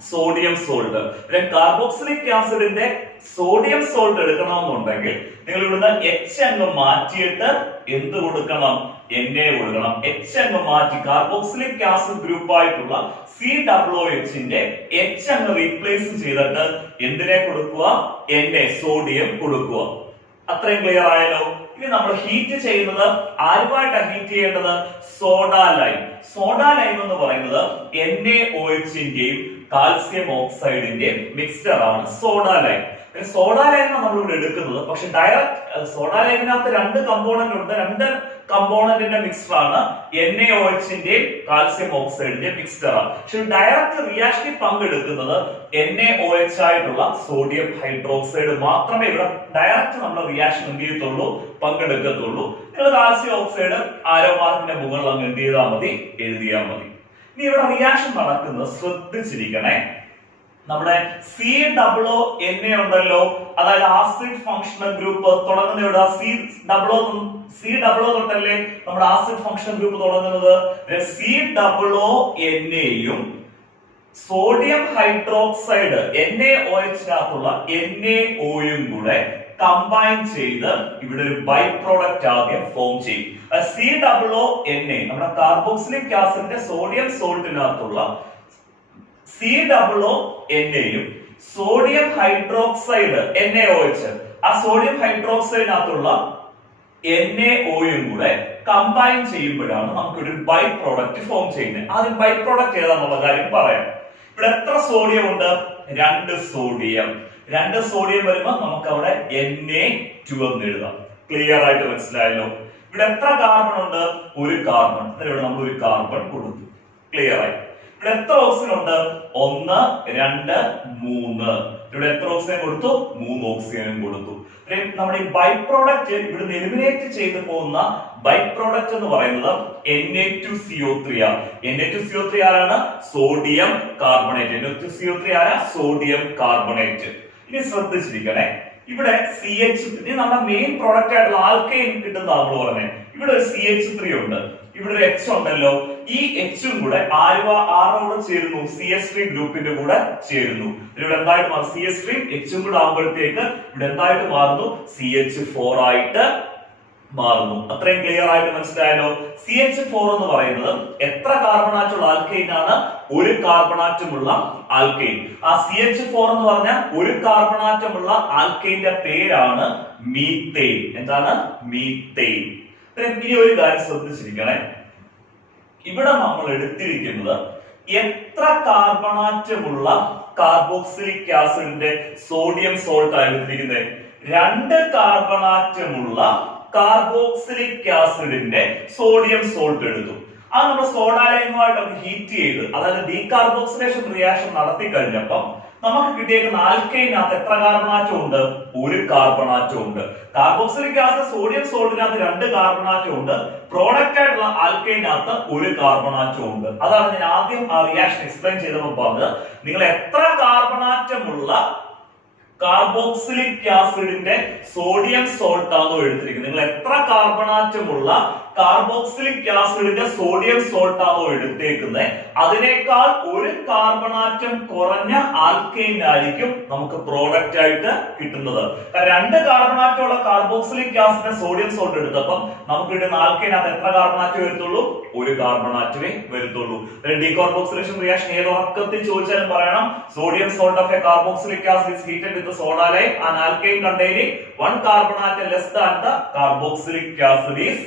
സോഡിയം സോൾട്ട്. കാർബോക്സിലിക് ആസിഡിന്റെ സോഡിയം സോൾട്ട് എടുക്കണമെന്നുണ്ടെങ്കിൽ നിങ്ങൾ ഇവിടുന്ന് എച്ച് അങ്ങ് മാറ്റിയിട്ട് എന്ത് കൊടുക്കണം, Na കൊടുക്കണം. എച്ച് അങ്ങ് മാറ്റി കാർബോക്സിലിക് ആസിഡ് ഗ്രൂപ്പ് ആയിട്ടുള്ള COOH ന്റെ എച്ച് അങ്ങ് റീപ്ലേസ് ചെയ്തിട്ട് എന്തിനെ കൊടുക്കുക, Na, സോഡിയം കൊടുക്കുക. അത്രയും ക്ലിയർ ആയല്ലോ. ഇനി നമ്മൾ ഹീറ്റ് ചെയ്യുന്നത് ആരുമായിട്ടാണ് ഹീറ്റ് ചെയ്യേണ്ടത്, സോഡാ ലൈം. സോഡാ ലൈം എന്ന് പറയുന്നത് NaOH ന്റെയും കാൽസ്യം ഓക്സൈഡിന്റെയും മിക്സ്ചർ ആണ് സോഡാ ലൈം. സോഡാ ലൈമാണ് നമ്മൾ ഇവിടെ എടുക്കുന്നത്. പക്ഷെ ഡയറക്റ്റ് സോഡാ ലൈമിനകത്ത് 2 കമ്പോണന്റ് ഉണ്ട്. 2 കമ്പോണന്റിന്റെ മിക്സ്ചർ ആണ് NaOH ന്റെയും കാൽസ്യം ഓക്സൈഡിന്റെയും മിക്സ്ചർ ആണ്. പക്ഷെ ഡയറക്റ്റ് റിയാക്ഷനിൽ പങ്കെടുക്കുന്നത് NaOH ആയിട്ടുള്ള സോഡിയം ഹൈഡ്രോക്സൈഡ് മാത്രമേ ഇവിടെ ഡയറക്റ്റ് നമ്മൾ റിയാക്ഷൻ എന്ത് ചെയ്യത്തുള്ളൂ, പങ്കെടുക്കത്തുള്ളൂ. നിങ്ങൾ കാൽസ്യം ഓക്സൈഡ് ആരോ മാർക്കിന്റെ മുകളിൽ അങ്ങ് എന്ത് ചെയ്താൽ മതി, എഴുതിയാൽ മതി. ഇനി ഇവിടെ റിയാക്ഷൻ നടക്കുന്നത് ശ്രദ്ധിച്ചിരിക്കണേ. നമ്മുടെ COONA ഉണ്ടല്ലോ, അതായത് ആസിഡ് ഫങ്ഷണൽ ഗ്രൂപ്പ് തുടങ്ങുന്ന ഇവിടെ COO തൊട്ടല്ലേ നമ്മുടെ ആസിഡ് ഫങ്ഷണൽ ഗ്രൂപ്പ് തുടങ്ങുന്നത്. COONAയും സോഡിയം ഹൈഡ്രോക്സൈഡ് NaOH-നകത്തുള്ള NaOയും കൂടെ കമ്പൈൻ ചെയ്ത് ഇവിടെ ഒരു ബൈ പ്രോഡക്റ്റ് ആദ്യം ഫോം ചെയ്യും. COONA നമ്മുടെ കാർബോക്സിലിക് ആസിഡിന്റെ സോഡിയം സോൾട്ടിനകത്തുള്ള COONAയും സോഡിയം ഹൈഡ്രോക്സൈഡ് NaOH, ആ സോഡിയം ഹൈഡ്രോക്സൈഡിനകത്തുള്ള NaOയും കൂടെ കമ്പൈൻ ചെയ്യുമ്പോഴാണ് നമുക്ക് ഒരു ബൈ പ്രോഡക്റ്റ് ഫോം ചെയ്യുന്നത്. ആദ്യം ബൈ പ്രോഡക്റ്റ് ഏതാണെന്നുള്ള കാര്യം പറയാം. ഇവിടെ എത്ര സോഡിയം ഉണ്ട്, 2 സോഡിയം. 2 സോഡിയം വരുമ്പോൾ നമുക്ക് അവിടെ Na2 എന്ന് എഴുതാം. ക്ലിയർ ആയിട്ട് മനസ്സിലായല്ലോ. ഇവിടെ എത്ര കാർബൺ ഉണ്ട്, 1 കാർബൺ. ഇവിടെ നമ്മൾ 1 കാർബൺ കൊടുത്തു. ക്ലിയർ ആയി. ഇവിടെ എത്ര ഓക്സിജൻ ഉണ്ട്, 1 2 3. ഇവിടെ എത്ര ഓക്സിജൻ കൊടുത്തു, 3 ഓക്സിജനും കൊടുത്തു. നമ്മുടെ ഈ ബൈ പ്രോഡക്റ്റ് ഇവിടെ എലിമിനേറ്റ് ചെയ്തു പോകുന്ന ബൈ പ്രോഡക്റ്റ് എന്ന് പറയുന്നത് Na2CO3 ആണ്. Na2CO3 ആരാണ്, സോഡിയം കാർബണേറ്റ്. Na2CO3 ആരാ, സോഡിയം കാർബണേറ്റ്. ഇനി ശ്രദ്ധിച്ചിരിക്കണേ, ഇവിടെ ഇനി നമ്മുടെ മെയിൻ പ്രോഡക്റ്റ് ആയിട്ടുള്ള ആൽക്കൈൻ കിട്ടുന്ന നമ്മൾ പറഞ്ഞത്. ഇവിടെ ഒരു CH3 ഉണ്ട്, ഇവിടെ ഒരു H ഉണ്ടല്ലോ. ഈ Hഉം കൂടെ ആരോട് ചേരുന്നു, CH3 ഗ്രൂപ്പിന്റെ കൂടെ ചേരുന്നു. ഇവിടെ എന്തായിട്ട് മാറും, CH3 Hഉം കൂടെ ആകുമ്പോഴത്തേക്ക് ഇവിടെ എന്തായിട്ട് മാറുന്നു, CH4 ആയിട്ട് മാറുന്നു. അത്രയും ക്ലിയർ ആയിട്ട് മനസ്സിലായല്ലോ. CH4 എന്ന് പറയുന്നത് എത്ര കാർബണാറ്റുള്ള ആൽക്കൈൻ ആണ്, 1 കാർബണാറ്റമുള്ള ആൽക്കൈൻ. ആ CH4 എന്ന് പറഞ്ഞാൽ 1 കാർബണാറ്റമുള്ള ആൽക്കൈന്റെ പേരാണ് മീത്തേൻ. എന്താണ്, മീത്തേൻ. ഇനി ഒരു കാര്യം ശ്രദ്ധിച്ചിരിക്കണേ, ഇവിടെ നമ്മൾ എടുത്തിരിക്കുന്നത് എത്ര കാർബണാറ്റമുള്ള കാർബോക്സിലിക് ആസിഡിന്റെ സോഡിയം സോൾട്ട് ആണ് എടുത്തിരിക്കുന്നത്, 2 കാർബണാറ്റമുള്ള കാർബോക്സിലിക് ആസിഡിന്റെ സോഡിയം സോൾട്ട് എടുത്തു. അത് നമ്മൾ സോഡാ ലൈമുമായിട്ട് ഹീറ്റ് ചെയ്ത്, അതായത് ഡീകാർബോക്സിലേഷൻ റിയാക്ഷൻ നടത്തി കഴിഞ്ഞപ്പം നമുക്ക് കിട്ടിയേക്കുന്ന ആൽക്കൈനകത്ത് എത്ര കാർബൺ ആറ്റം ഉണ്ട്? ഒരു കാർബൺ ആറ്റം ഉണ്ട്. കാർബോക്സിലിക് ആസിഡ് സോഡിയം സോൾട്ടിനകത്ത് 2 കാർബൺ ആറ്റം ഉണ്ട്. പ്രോഡക്റ്റ് ആയിട്ടുള്ള ആൽക്കൈനകത്ത് ഒരു കാർബൺ ആറ്റം ഉണ്ട്. അതാണ് ഞാൻ ആദ്യം ആ റിയാക്ഷൻ എക്സ്പ്ലെയിൻ ചെയ്തപ്പോൾ പറഞ്ഞത്. നിങ്ങൾ എത്ര കാർബൺ ആറ്റമുള്ള കാർബോക്സിലിക് ആസിഡിന്റെ സോഡിയം സോൾട്ട് ആണോ എടുത്തിരിക്കുന്നത്, നിങ്ങൾ എത്ര കാർബൺ ആറ്റമുള്ള കാർബോക്സിലിക് ആസിഡിന്റെ സോഡിയം സോൾട്ട് ആണോ എടുത്തേക്കുന്നത്, അതിനേക്കാൾ ഒരു കാർബൺ ആറ്റം കുറഞ്ഞ ആൽക്കൈൻ ആയിരിക്കും നമുക്ക് പ്രോഡക്റ്റ് ആയിട്ട് കിട്ടുന്നത്. 2 കാർബൺ ആറ്റമുള്ള കാർബോക്സിലിക് ആസിഡിന്റെ സോഡിയം സോൾട്ട് എടുത്തപ്പം നമുക്ക് കിട്ടുന്ന ആൽക്കൈനകത്ത് എത്ര കാർബൺ ആറ്റം വരത്തുള്ളൂ? ഒരു കാർബൺ ആറ്റമേ വരത്തുള്ളൂ. ഡീകാർബോക്സിലേഷൻ റിയാക്ഷൻ ഏത് ഉറക്കത്തിൽ ചോദിച്ചാലും പറയണം, sodium salt of A carboxylic acid is heated with the soda lime and alkane containing 1 carbon atom less than the carboxylic acid is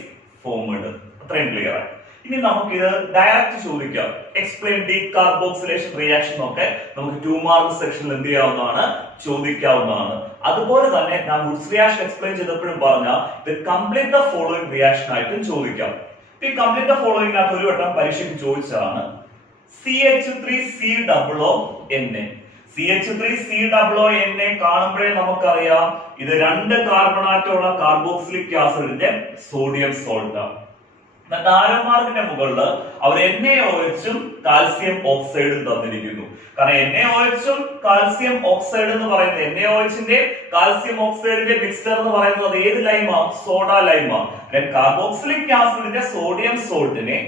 formed. അത്രയും ക്ലിയർ ആയി. ഇനി നമുക്ക് ഇത് ഡയറക്റ്റ് ചോദിക്കാം. എക്സ്പ്ലെയിൻ ഡീകാർബോക്സിലേഷൻ റിയാക്ഷൻ ഒക്കെ നമുക്ക് 2 മാർക്ക് സെക്ഷനിൽ എന്ത് ചെയ്യാവുന്നതാണ്? ചോദിക്കാവുന്നതാണ്. അതുപോലെ തന്നെ ഞാൻ വുഡ്സ് റിയാക്ഷൻ എക്സ്പ്ലെയിൻ ചെയ്തപ്പോഴും പറഞ്ഞ ഇത് കംപ്ലീറ്റ് ദ ഫോളോയിങ് റിയാക്ഷൻ ആയിട്ടും ചോദിക്കാം. ഈ കംപ്ലീറ്റ് ദ ഫോളോയിങ് ആയിട്ട് ഒരു വട്ടം പരീക്ഷയ്ക്ക് ചോദിച്ചതാണ്. CH3COONA. CH3COONA കാണുമ്പോഴേ നമുക്കറിയാം ഇത് 2 കാർബൺ ആറ്റമുള്ള കാർബോക്സിലിക് ആസിഡിന്റെ സോഡിയം സോൾട്ട് ആണ്. നാരന്മാർക്കിന്റെ മുകളിൽ അവർ NaOH കാൽസ്യം ഓക്സൈഡും തന്നിരിക്കുന്നു. കാരണം NaOH കാൽസ്യം ഓക്സൈഡ് എന്ന് പറയുന്നത് NaOHന്റെ കാൽസ്യം ഓക്സൈഡിന്റെ മിക്സ്ചർ എന്ന് പറയുന്നത് അത് ഏത് ലൈമാ? സോഡ ലൈമാ. കാർബോക്സിലിക് ആസിഡിന്റെ സോഡിയം സോൾട്ടിനെ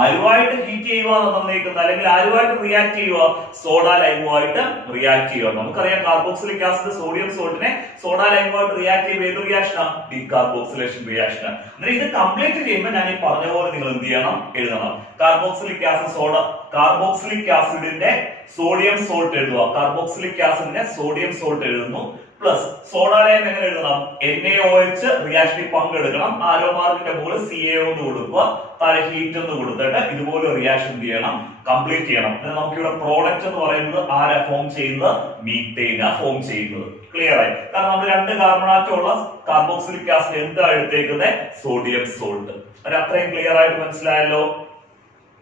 ആരുമായിട്ട് ഹീറ്റ് ചെയ്യുക തന്നേക്കുന്നത്, അല്ലെങ്കിൽ ആരുമായിട്ട് റിയാക്ട് ചെയ്യുക? സോഡ ലൈമുമായിട്ട് റിയാക്ട് ചെയ്യുക. നമുക്കറിയാം കാർബോക്സിലിക് ആസിഡ് സോഡിയം സോൾട്ടിനെ സോഡ ലൈമുമായിട്ട് റിയാക്ട് ചെയ്യുമ്പോൾ ഏത് റിയാക്ഷനാണ്? Decarboxylation reaction. എന്നാൽ ഇത് കംപ്ലീറ്റ് ചെയ്യുമ്പോൾ ഞാൻ ഈ പറഞ്ഞ പോലെ നിങ്ങൾ എന്ത് ചെയ്യണം? എഴുതണം. കാർബോക്സിലിക് ആസിഡിന്റെ സോഡിയം സോൾട്ട് എഴുതുക. കാർബോക്സിലിക് ആസിഡിന്റെ സോഡിയം സോൾട്ട് എഴുതുന്നു. പ്ലസ് സോഡ ലൈം എങ്ങനെ എഴുതണം? NaOH റിയാക്ഷനിൽ പങ്കെടുക്കണം. ആരോമാർക്കിന്റെ മുകളിൽ CaO എന്ന് കൊടുക്കുക, താഴെ ഹീറ്റ് എന്ന് കൊടുത്തിട്ട് ഇതുപോലെ റിയാക്ഷൻ ചെയ്യണം, കംപ്ലീറ്റ് ചെയ്യണം. നമുക്കിവിടെ പ്രോഡക്റ്റ് എന്ന് പറയുന്നത് ആരാ ഫോം ചെയ്യുന്നത്? മീത്തേനാ ഫോം ചെയ്യുന്നത്. ക്ലിയർ ആയി? കാരണം നമ്മൾ 2 കാർബൺ ആറ്റമുള്ള കാർബോക്സിലിക് ആസിഡ് എന്താ എടുത്തേക്കുന്നത്? Sodium salt. അത് അത്രയും ക്ലിയർ ആയിട്ട് മനസ്സിലായല്ലോ.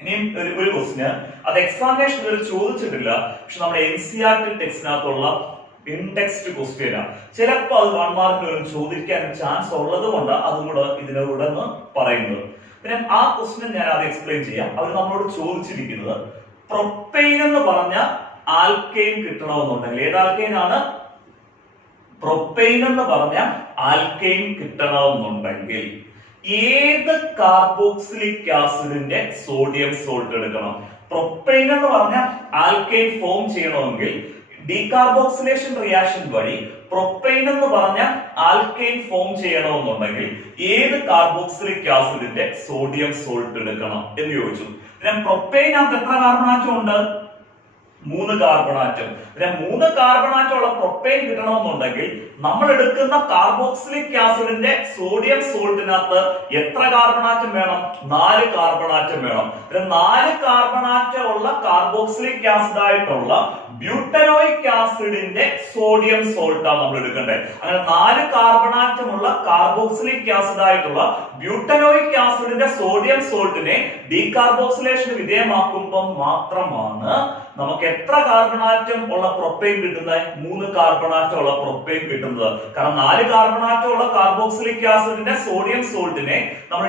ഇനിയും ഒരു ക്വസ്റ്റ്യൻ, അത് എക്സാമിനേഷൻ ഇതുവരെ ചോദിച്ചിട്ടില്ല, പക്ഷെ നമ്മുടെ NCERT ടെക്സ്റ്റിനകത്തുള്ള ഇൻടെക്സ്റ്റ് ക്വസ്റ്റ്യൻ ആണ്. ചിലപ്പോൾ അത് 1 മാർക്കിന് ചോദിക്കാൻ ചാൻസ് ഉള്ളത് കൊണ്ട് അതും കൂടെ ഇതിനോട് പറയുന്നത്. പിന്നെ ആ ക്വസ്റ്റ്യൻ ഞാൻ അത് എക്സ്പ്ലെയിൻ ചെയ്യാം. അവർ നമ്മളോട് ചോദിച്ചിരിക്കുന്നത് പ്രൊപ്പെയിൻ എന്ന് പറഞ്ഞ ആൽക്കെയിൻ കിട്ടണമെന്നുണ്ടെങ്കിൽ, ഏത് ആൽക്കെയിൻ ആണ്? പ്രൊപ്പെയിൻ എന്ന് പറഞ്ഞ ആൽക്കെയിൻ കിട്ടണമെന്നുണ്ടെങ്കിൽ ഏത് കാർബോക്സിലിക് ആസിഡിന്റെ സോഡിയം സോൾട്ട് എടുക്കണം? പ്രൊപ്പെയിൻ എന്ന് പറഞ്ഞ ആൽക്കെയിൻ ഫോം ചെയ്യണമെങ്കിൽ ഡീകാർബോക്സിലേഷൻ റിയാക്ഷൻ വഴി പ്രൊപ്പെയിൻ എന്ന് പറഞ്ഞ ആൽക്കെയിൻ ഫോം ചെയ്യണമെന്നുണ്ടെങ്കിൽ ഏത് കാർബോക്സിലിക് ആസിഡിന്റെ സോഡിയം സോൾട്ട് എടുക്കണം എന്ന് ചോദിച്ചു. പ്രൊപ്പെയിനകത്ത് എത്ര കാർബൺ ആറ്റം ഉണ്ട്? 3 കാർബൺ ആറ്റം. 3 കാർബൺ ആറ്റം ഉള്ള പ്രൊപ്പെയിൻ കിട്ടണമെന്നുണ്ടെങ്കിൽ നമ്മൾ എടുക്കുന്ന കാർബോക്സിലിക് ആസിഡിന്റെ സോഡിയം സോൾട്ടിനകത്ത് എത്ര കാർബൺ ആറ്റം വേണം? 4 കാർബൺ ആറ്റം വേണം. 4 കാർബൺ ആറ്റം ഉള്ള കാർബോക്സിലിക് ആസിഡ് ആയിട്ടുള്ള ബ്യൂട്ടനോയിക് ആസിഡിന്റെ സോഡിയം സോൾട്ട് ആണ് നമ്മൾ എടുക്കേണ്ടത്. അങ്ങനെ 4 കാർബൺ ആറ്റമുള്ള കാർബോക്സിലിക് ആസിഡ് ആയിട്ടുള്ള ബ്യൂട്ടനോയിക് ആസിഡിന്റെ സോഡിയം സോൾട്ടിനെ ഡീകാർബോക്സിലേഷൻ വിധേയമാക്കുമ്പോൾ മാത്രമാണ് നമുക്ക് എത്ര കാർബൺ ആറ്റം ഉള്ള പ്രൊപ്പെയിൻ കിട്ടുന്നത്? 3 കാർബൺ ആറ്റം ഉള്ള പ്രൊപ്പെയിൻ കിട്ടുന്നത്. കാരണം 4 കാർബൺ ആറ്റം ഉള്ള കാർബോക്സിലിക് ആസിഡിന്റെ സോഡിയം സോൾട്ടിനെ നമ്മൾ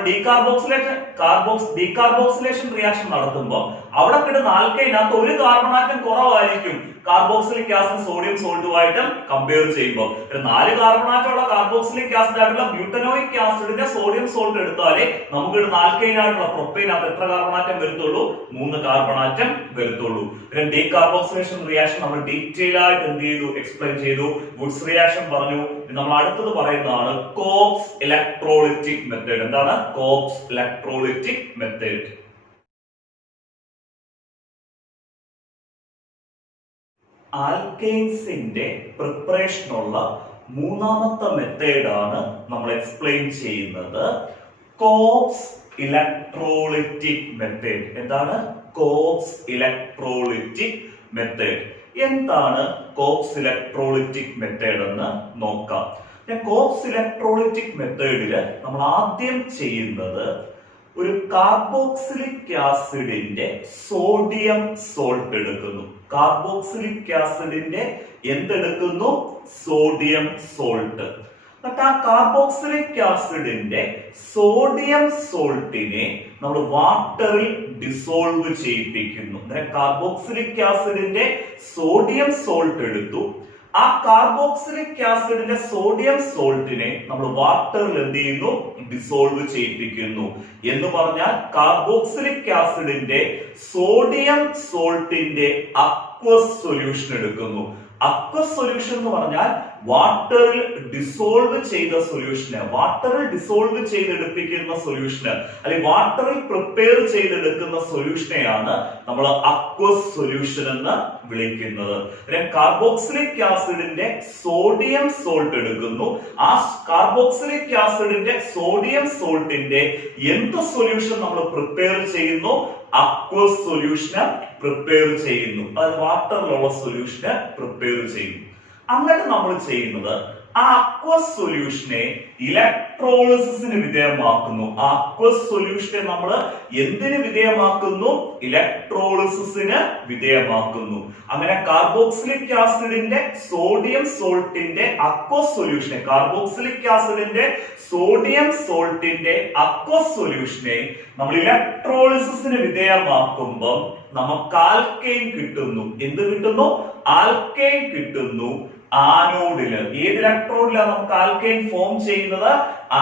ഡീകാർബോക്സിലേഷൻ റിയാക്ഷൻ നടത്തുമ്പോൾ അവിടെ കിട്ടുന്ന ആൽക്കൈനകത്ത് 1 കാർബൺ ആറ്റം കുറവായിരിക്കും കാർബോക്സിലിക് ആസിഡ് സോഡിയം സോൾട്ടുമായിട്ട് കമ്പയർ ചെയ്യുമ്പോൾ. 4 കാർബൺ ആറ്റം ഉള്ള കാർബോക്സിലിക് ആസിഡ് ആയിട്ടുള്ള ബ്യൂട്ടനോയിക് ആസിഡിന്റെ സോഡിയം സോൾട്ട് എടുത്താലേ നമുക്ക് കിട്ടുന്ന ആൽക്കൈനായിട്ടുള്ള പ്രൊപ്പെയിനകത്ത് എത്ര കാർബൺ ആറ്റം വരത്തുള്ളൂ? 3 കാർബൺ ആറ്റം വരത്തുള്ളൂ. ഡീകാർബോക്സിലേഷൻ റിയാക്ഷൻ നമ്മൾ ഡീറ്റെയിൽ ആയിട്ട് എന്ത് ചെയ്തു? എക്സ്പ്ലെയിൻ ചെയ്തു. വുഡ്സ് റിയാക്ഷൻ പറഞ്ഞു. നമ്മൾ അടുത്തത് പറയുന്നതാണ് കോക്സ് ഇലക്ട്രോളിറ്റിക് മെത്തേഡ്. എന്താണ് കോക്സ് ഇലക്ട്രോളിറ്റിക് മെത്തേഡ്? ആൽക്കെയിൻസിന്റെ പ്രിപ്പറേഷനുള്ള 3ാമത്തെ മെത്തേഡാണ് നമ്മൾ എക്സ്പ്ലെയിൻ ചെയ്യുന്നത് കോക്സ് ഇലക്ട്രോളിറ്റിക് മെത്തേഡ്. എന്താണ് കോക്സ് ഇലക്ട്രോളിറ്റിക് മെത്തേഡ്? എന്താണ് കോക്സ് ഇലക്ട്രോളിറ്റിക് മെത്തേഡ് എന്ന് നോക്കാം. കോക്സ് ഇലക്ട്രോളിറ്റിക് മെത്തേഡില് നമ്മൾ ആദ്യം ചെയ്യുന്നത് ഒരു കാർബോക്സിലിക് ആസിഡിന്റെ സോഡിയം സോൾട്ട് എടുക്കുന്നു. കാർബോക്സിലിക് ആസിഡിന്റെ എന്തെടുക്കുന്നു? Sodium salt. എന്നിട്ട് ആ കാർബോക്സിലിക് ആസിഡിന്റെ സോഡിയം സോൾട്ടിനെ നമ്മൾ വാട്ടറിൽ ഡിസോൾവ് ചെയ്യിപ്പിക്കുന്നു. കാർബോക്സിലിക് ആസിഡിന്റെ സോഡിയം സോൾട്ട് എടുത്തു. ആ കാർബോക്സിലിക് ആസിഡിന്റെ സോഡിയം സോൾട്ടിനെ നമ്മൾ വാട്ടറിൽ എന്ത് ചെയ്യുന്നു? ഡിസോൾവ് ചെയ്യിപ്പിക്കുന്നു. എന്ന് പറഞ്ഞാൽ കാർബോക്സിലിക് ആസിഡിന്റെ സോഡിയം സോൾട്ടിന്റെ അക്വസ് സൊല്യൂഷൻ എടുക്കുന്നു. അക്വസ് സൊല്യൂഷൻ എന്ന് പറഞ്ഞാൽ വാട്ടറിൽ ഡിസോൾവ് ചെയ്ത സൊല്യൂഷന്, വാട്ടറിൽ ഡിസോൾവ് ചെയ്തെടുപ്പിക്കുന്ന സൊല്യൂഷന് അല്ലെങ്കിൽ വാട്ടറിൽ പ്രിപ്പയർ ചെയ്തെടുക്കുന്ന സൊല്യൂഷനെയാണ് നമ്മൾ അക്വസ് സൊല്യൂഷൻ എന്ന് വിളിക്കുന്നത്. കാർബോക്സിലിക് ആസിഡിന്റെ സോഡിയം സോൾട്ട് എടുക്കുന്നു. ആ കാർബോക്സിലിക് ആസിഡിന്റെ സോഡിയം സോൾട്ടിന്റെ എന്ത് സൊല്യൂഷൻ നമ്മൾ പ്രിപ്പയർ ചെയ്യുന്നു? അക്വസ് സൊല്യൂഷന് പ്രിപ്പയർ ചെയ്യുന്നു. അതായത് വാട്ടറിലുള്ള സൊല്യൂഷന് പ്രിപ്പയർ ചെയ്യുന്നു. അങ്ങനെ നമ്മൾ ചെയ്യുന്നത് ആ അക്വസ് സൊല്യൂഷനെ ഇലക്ട്രോളിസിന് വിധേയമാക്കുന്നു. ആ അക്വസ് സൊല്യൂഷനെ നമ്മൾ എന്തിന് വിധേയമാക്കുന്നു? ഇലക്ട്രോളിസിന് വിധേയമാക്കുന്നു. അങ്ങനെ കാർബോക്സിലിക് ആസിഡിന്റെ സോഡിയം സോൾട്ടിന്റെ അക്വസ് സൊല്യൂഷനെ, കാർബോക്സിലിക് ആസിഡിന്റെ സോഡിയം സോൾട്ടിന്റെ അക്വസ് സൊല്യൂഷനെ നമ്മൾ ഇലക്ട്രോളിസിന് വിധേയമാക്കുമ്പോൾ നമുക്ക് ആൽക്കെയിൻ കിട്ടുന്നു. എന്ത് കിട്ടുന്നു? ആൽക്കെയിൻ കിട്ടുന്നു. ആനോഡില്, ഏത് ഇലക്ട്രോഡിലാണ് നമുക്ക് ആൽക്കെയിൻ ഫോം ചെയ്യുന്നത്?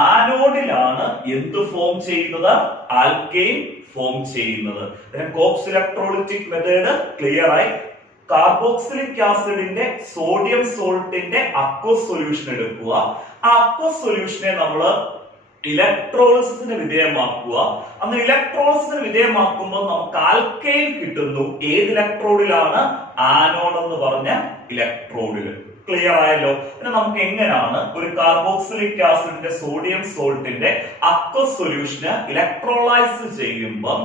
ആനോഡിലാണ് എന്ത് ഫോം ചെയ്യുന്നത്? ആൽക്കെയിൻ ഫോം ചെയ്യുന്നത്. കോക്സ് ഇലക്ട്രോളിറ്റിക് മെത്തേഡ് ക്ലിയർ ആയി. കാർബോക്സിലിക് ആസിഡിന്റെ സോഡിയം സോൾട്ടിന്റെ അക്വസ് സൊല്യൂഷൻ എടുക്കുക. ആ അക്വസ് സൊല്യൂഷനെ നമ്മൾ ഇലക്ട്രോളിസിന് വിധേയമാക്കുക. അന്ന് ഇലക്ട്രോളിസിന് വിധേയമാക്കുമ്പോൾ നമുക്ക് ആൽക്കെയിൻ കിട്ടുന്നു. ഏത് ഇലക്ട്രോഡിലാണ്? ആനോഡ് എന്ന് പറഞ്ഞ ഇലക്ട്രോഡിൽ. ക്ലിയർ ആയല്ലോ. പിന്നെ നമുക്ക് എങ്ങനെയാണ് ഒരു കാർബോക്സിലിക് ആസിഡിന്റെ സോഡിയം സോൾട്ടിന്റെ അക്വസ് സൊല്യൂഷന് ഇലക്ട്രോളൈസ് ചെയ്യുമ്പോൾ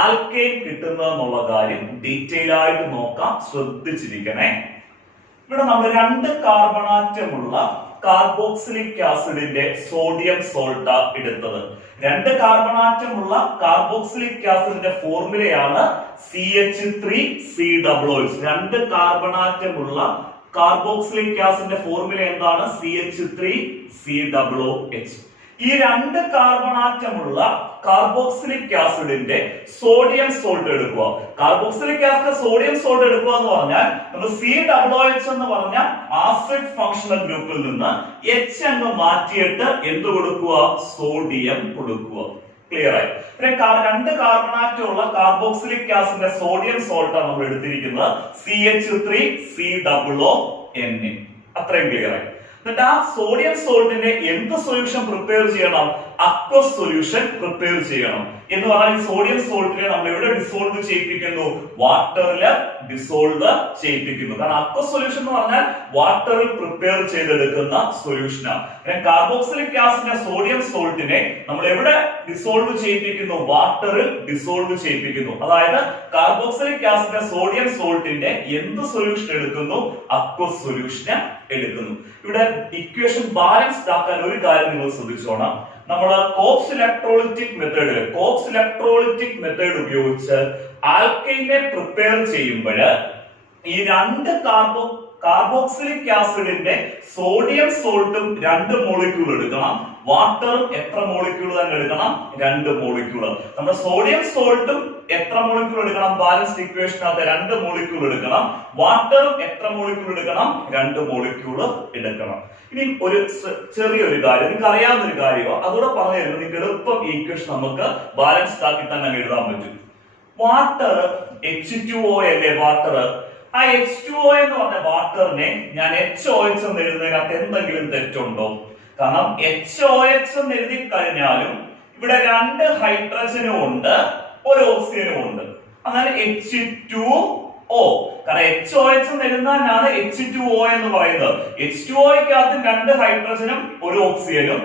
ആൽക്കെയിൻ കിട്ടുന്നതെന്നുള്ള കാര്യം ഡീറ്റെയിൽ ആയിട്ട് നോക്കാം. ശ്രദ്ധിച്ചിരിക്കണേ. ഇവിടെ നമ്മൾ 2 കാർബണാറ്റമുള്ള കാർബോക്സിലിക് ആസിഡിന്റെ സോഡിയം സോൾട്ട് എടുത്തത്. 2 കാർബണാറ്റമുള്ള കാർബോക്സിലിക് ആസിഡിന്റെ ഫോർമുലയാണ് CH3COOH. 2 കാർബണാറ്റമുള്ള കാർബോക്സിലിക് ആസിഡിന്റെ ഫോർമുല എന്താണ്? CH3COOH. ഈ 2 കാർബണാറ്റമുള്ള കാർബോക്സിലിക് ആസിഡിന്റെ സോഡിയം സോൾട്ട് എടുക്കുക. കാർബോക്സിലിക് ആസിഡ് സോഡിയം സോൾട്ട് എടുക്കുക എന്ന് പറഞ്ഞാൽ നമ്മൾ COOH എന്ന് പറഞ്ഞ ആസിഡ് ഫങ്ഷണൽ ഗ്രൂപ്പിൽ നിന്ന് H അങ്ങ് മാറ്റിയിട്ട് എന്ത് കൊടുക്കുക? സോഡിയം കൊടുക്കുക. ക്ലിയർ ആയി. പിന്നെ 2 കാർബണാറ്റമുള്ള കാർബോക്സിലിക് ആസിഡിന്റെ സോഡിയം സോൾട്ടാണ് നമ്മൾ എടുത്തിരിക്കുന്നത്. CH3COONA. അത്രയും ക്ലിയർ ആയി. എന്നിട്ട് ആ സോഡിയം സോൾട്ടിന്റെ എന്ത് സൊല്യൂഷൻ പ്രിപ്പയർ ചെയ്യണം? അക്വസ് സൊല്യൂഷൻ പ്രിപ്പയർ ചെയ്യണം. എന്ന് പറഞ്ഞാൽ സോഡിയം സോൾട്ടിനെ നമ്മൾ എവിടെ ഡിസോൾവ് ചെയ്യിപ്പിക്കുന്നു? വാട്ടറിൽ ഡിസോൾവ് ചെയ്യിപ്പിക്കുന്നു. കാരണം അക്വസ് സൊല്യൂഷൻ എന്ന് പറഞ്ഞാൽ വാട്ടറിൽ പ്രിപ്പയർ ചെയ്തെടുക്കുന്ന സൊല്യൂഷനാണ്. കാർബോക്സിലിക് ആസിഡിന്റെ സോഡിയം സോൾട്ടിനെ നമ്മൾ എവിടെ ഡിസോൾവ് ചെയ്യിപ്പിക്കുന്നു? വാട്ടറിൽ ഡിസോൾവ് ചെയ്യിപ്പിക്കുന്നു. അതായത് കാർബോക്സിലിക് ആസിഡിന്റെ സോഡിയം സോൾട്ടിന്റെ എന്ത് സൊല്യൂഷൻ എടുക്കുന്നു? അക്വസ് സൊല്യൂഷൻ എടുക്കുന്നു. ഇവിടെ ഇക്വേഷൻ ബാലൻസ്ഡ് ആക്കാൻ ഒരു കാര്യം നിങ്ങൾ ശ്രദ്ധിച്ചോണം. നമ്മൾ കോക്സ് ഇലക്ട്രോളിറ്റിക് മെത്തേഡ് ഉപയോഗിച്ച് ആൽക്കൈനെ പ്രിപ്പയർ ചെയ്യുമ്പോൾ ഈ 2 കാർബോക്സിലിക് ആസിഡിന്റെ സോഡിയം സോൾട്ടും 2 മോളിക്യൂൾ എടുക്കണം. വാട്ടറും എത്ര മോളിക്യൂൾ തന്നെ എടുക്കണം? 2 മോളിക്യൂൾ. നമ്മുടെ സോഡിയം സോൾട്ടും എത്ര മോളിക്യൂൾ എടുക്കണം? ബാലൻസ്ഡ് ഇക്വേഷനകത്ത് 2 മോളിക്യൂൾ എടുക്കണം. വാട്ടറും എത്ര മോളിക്യൂൾ എടുക്കണം? 2 മോളിക്യൂൾ എടുക്കണം. ഇനി ഒരു ചെറിയൊരു കാര്യം, നിങ്ങൾക്ക് അറിയാവുന്ന ഒരു കാര്യമാണ്, അതുകൂടെ പറഞ്ഞു തരുന്നത് നിങ്ങൾക്ക് എളുപ്പം ഈ ഇക്വേഷൻ നമുക്ക് ബാലൻസ്ഡ് ആക്കി തന്നെ എഴുതാൻ പറ്റും. വാട്ടർ H2O അല്ലേ? വാട്ടർ, ആ H2O എന്ന് പറഞ്ഞ വാട്ടറിനെ ഞാൻ HOH എന്ന് എഴുതുന്നതിനകത്ത് എന്തെങ്കിലും തെറ്റുണ്ടോ? കാരണം HOH എന്ന് എഴുതി കഴിഞ്ഞാലും ഇവിടെ 2 ഹൈഡ്രജനും ഉണ്ട്, 1 ഓക്സിജനും ഉണ്ട്. അതായത് H2O. കാരണം HOH എന്ന് എഴുതാനാണ് H2O എന്ന് പറയുന്നത്. H2Oക്കകത്ത് 2 ഹൈഡ്രജനും 1 ഓക്സിജനും,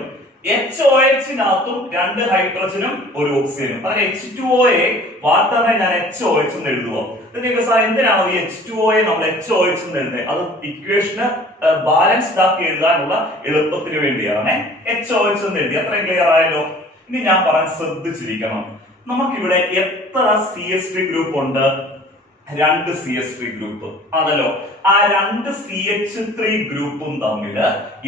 HOH-നകത്തും 2 ഹൈഡ്രജനും 1 ഓക്സിജനും. അങ്ങനെ H2O വാട്ടറിനെ ഞാൻ HOH എന്ന് എഴുതുക. സാർ എന്തിനാണ് ഈ H2O നമ്മൾ HOH എന്ന് എഴുതുന്നത്? അത് ഇക്വേഷന് ബാലൻസ്ഡ് ആക്കി എഴുതാനുള്ള എളുപ്പത്തിന് വേണ്ടിയാണ് HOH എന്ന് എഴുതി. അത്രയും ക്ലിയർ ആയല്ലോ. ഇനി ഞാൻ പറയാൻ ശ്രദ്ധിച്ചിരിക്കണം. നമുക്കിവിടെ എത്ര CH3 ഗ്രൂപ്പ് ഉണ്ട്? 2 CH3 ഗ്രൂപ്പ് ആണല്ലോ. ആ 2 CH3 ഗ്രൂപ്പും തമ്മിൽ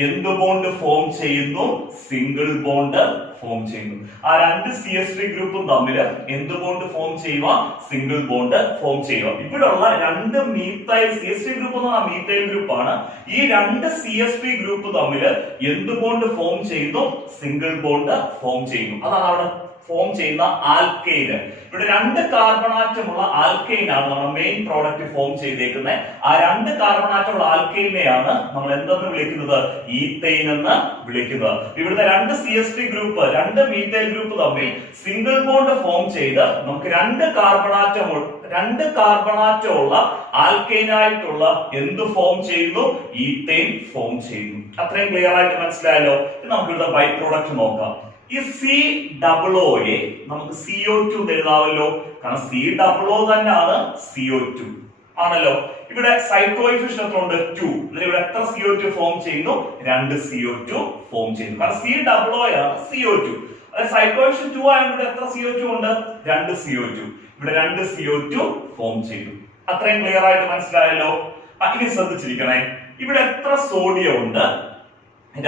എന്ത് ബോണ്ട് ഫോം ചെയ്യുന്നു? സിംഗിൾ ബോണ്ട് ഫോം ചെയ്യുന്നു. ആ 2 CH3 ഗ്രൂപ്പും തമ്മിൽ എന്ത് ബോണ്ട് ഫോം ചെയ്യുക? സിംഗിൾ ബോണ്ട് ഫോം ചെയ്യുക. ഇവിടെയുള്ള 2 മീത്തൈൽ CH3 ഗ്രൂപ്പ് എന്ന് പറഞ്ഞാൽ മീത്തൈൽ ഗ്രൂപ്പ് ആണ്. ഈ 2 CH3 ഗ്രൂപ്പ് തമ്മിൽ എന്ത് ബോണ്ട് ഫോം ചെയ്യുന്നു? സിംഗിൾ ബോണ്ട് ഫോം ചെയ്യുന്നു. അതാണ് അവിടെ ഫോം ചെയ്യുന്ന ആൽക്കൈൻ. ഇവിടെ 2 കാർബൺ ആറ്റമുള്ള ആൽക്കൈൻ ആണ് നമ്മുടെ മെയിൻ പ്രോഡക്റ്റ് ഫോം ചെയ്തേക്കുന്നത്. ആ 2 കാർബൺ ആറ്റമുള്ള ആൽക്കൈനെയാണ് നമ്മൾ എന്തെന്ന് വിളിക്കുന്നത്? ഈത്തൈൻ എന്ന് വിളിക്കുന്നത്. ഇവിടുത്തെ 2 CH3 ഗ്രൂപ്പ് 2 മീഥൈൽ ഗ്രൂപ്പ് തമ്മിൽ സിംഗിൾ ബോണ്ട് ഫോം ചെയ്ത് നമുക്ക് 2 കാർബൺ ആറ്റമുള്ള ആൽക്കൈനായിട്ടുള്ള എന്ത് ഫോം ചെയ്യുന്നു? ഈത്തൈൻ ഫോം ചെയ്യുന്നു. അത്രയും ക്ലിയർ ആയിട്ട് മനസ്സിലായല്ലോ. നമുക്ക് ഇവിടുത്തെ ബൈ പ്രോഡക്റ്റ് നോക്കാം. ഈ COOയെ നമുക്ക് CO2 എന്ന് എഴുതാമല്ലോ. കാരണം COO തന്നെയാണ് CO2 ആണല്ലോ. ഇവിടെ സൈഡ് കോഎഫിഷ്യന്റ് എത്ര ഉണ്ട്? 2. ഇവിടെ എത്ര CO2 ഫോം ചെയ്യുന്നു? 2 CO2 ഫോം ചെയ്യുന്നു. കാരണം COO ആണ് CO2. അതായത് സൈഡ് കോഎഫിഷ്യന്റ് 2 ആയതുകൊണ്ട് എത്ര CO2 ഉണ്ട്? 2 CO2. ഇവിടെ 2 CO2 ഫോം ചെയ്തു. അത്രയും ക്ലിയർ ആയിട്ട് മനസ്സിലായല്ലോ. ഇനി ശ്രദ്ധിച്ചിരിക്കണേ. ഇവിടെ എത്ര സോഡിയം ഉണ്ട്?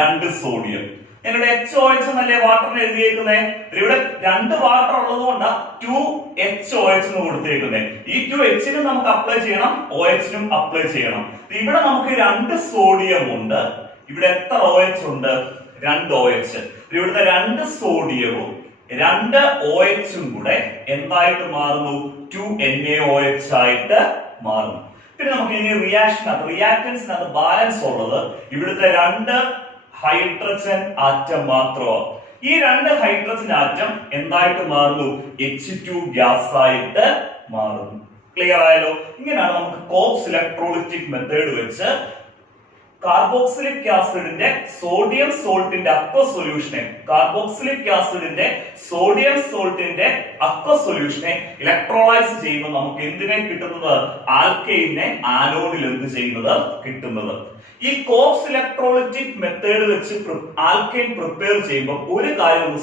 2 സോഡിയം. ഇവിടെ HOH എന്നല്ലേ വാട്ടറിന് എഴുതിയേക്കുന്നത്. ഇവിടെ 2 വാട്ടർ ഉള്ളത് കൊണ്ടാണ് 2HOH എന്ന് കൊടുത്തേക്കുന്നത്. ഈ 2H നും നമുക്ക് അപ്ലൈ ചെയ്യണം, OH നും അപ്ലൈ ചെയ്യണം. ഇവിടെ നമുക്ക് 2 സോഡിയം ഉണ്ട്. ഇവിടെ എത്ര OH ഉണ്ട്? 2 OH. ഇവിടുത്തെ 2 സോഡിയവും 2 OH ഉം കൂടെ എന്തായിട്ട് മാറുന്നു? 2NaOH ആയിട്ട് മാറുന്നു. പിന്നെ നമുക്ക് ഇനി റിയാക്ടൻസിനകത്ത് ബാലൻസ് ഉള്ളത് ഇവിടുത്തെ 2 ഹൈഡ്രജൻ ആറ്റം മാത്രമാണ്. ഈ 2 ഹൈഡ്രജൻ ആറ്റം എന്തായിട്ട് മാറുന്നു? H2 ഗ്യാസ് ആയിട്ട് മാറുന്നു. ക്ലിയർ ആയല്ലോ. ഇങ്ങനെയാണ് നമുക്ക് കോക്സ് ഇലക്ട്രോളിറ്റിക് മെത്തേഡ് വെച്ച് കാർബോക്സിലിക് ആസിഡിന്റെ സോഡിയം സോൾട്ടിന്റെ അക്വ സൊല്യൂഷനെ ഇലക്ട്രോളൈസ് ചെയ്യുമ്പോൾ നമുക്ക് എന്തിനെ കിട്ടുന്നത്? ആൽക്കൈനെ ആനോഡിൽ എന്ത് ചെയ്യുന്നത്? കിട്ടുന്നത്. ഈ കോക്സ് ഇലക്ട്രോളിറ്റിക് മെത്തേഡ് വെച്ച് ആൽക്കൈൻ പ്രിപ്പയർ ചെയ്യുമ്പോൾ ഒരു കാര്യം ഒന്ന്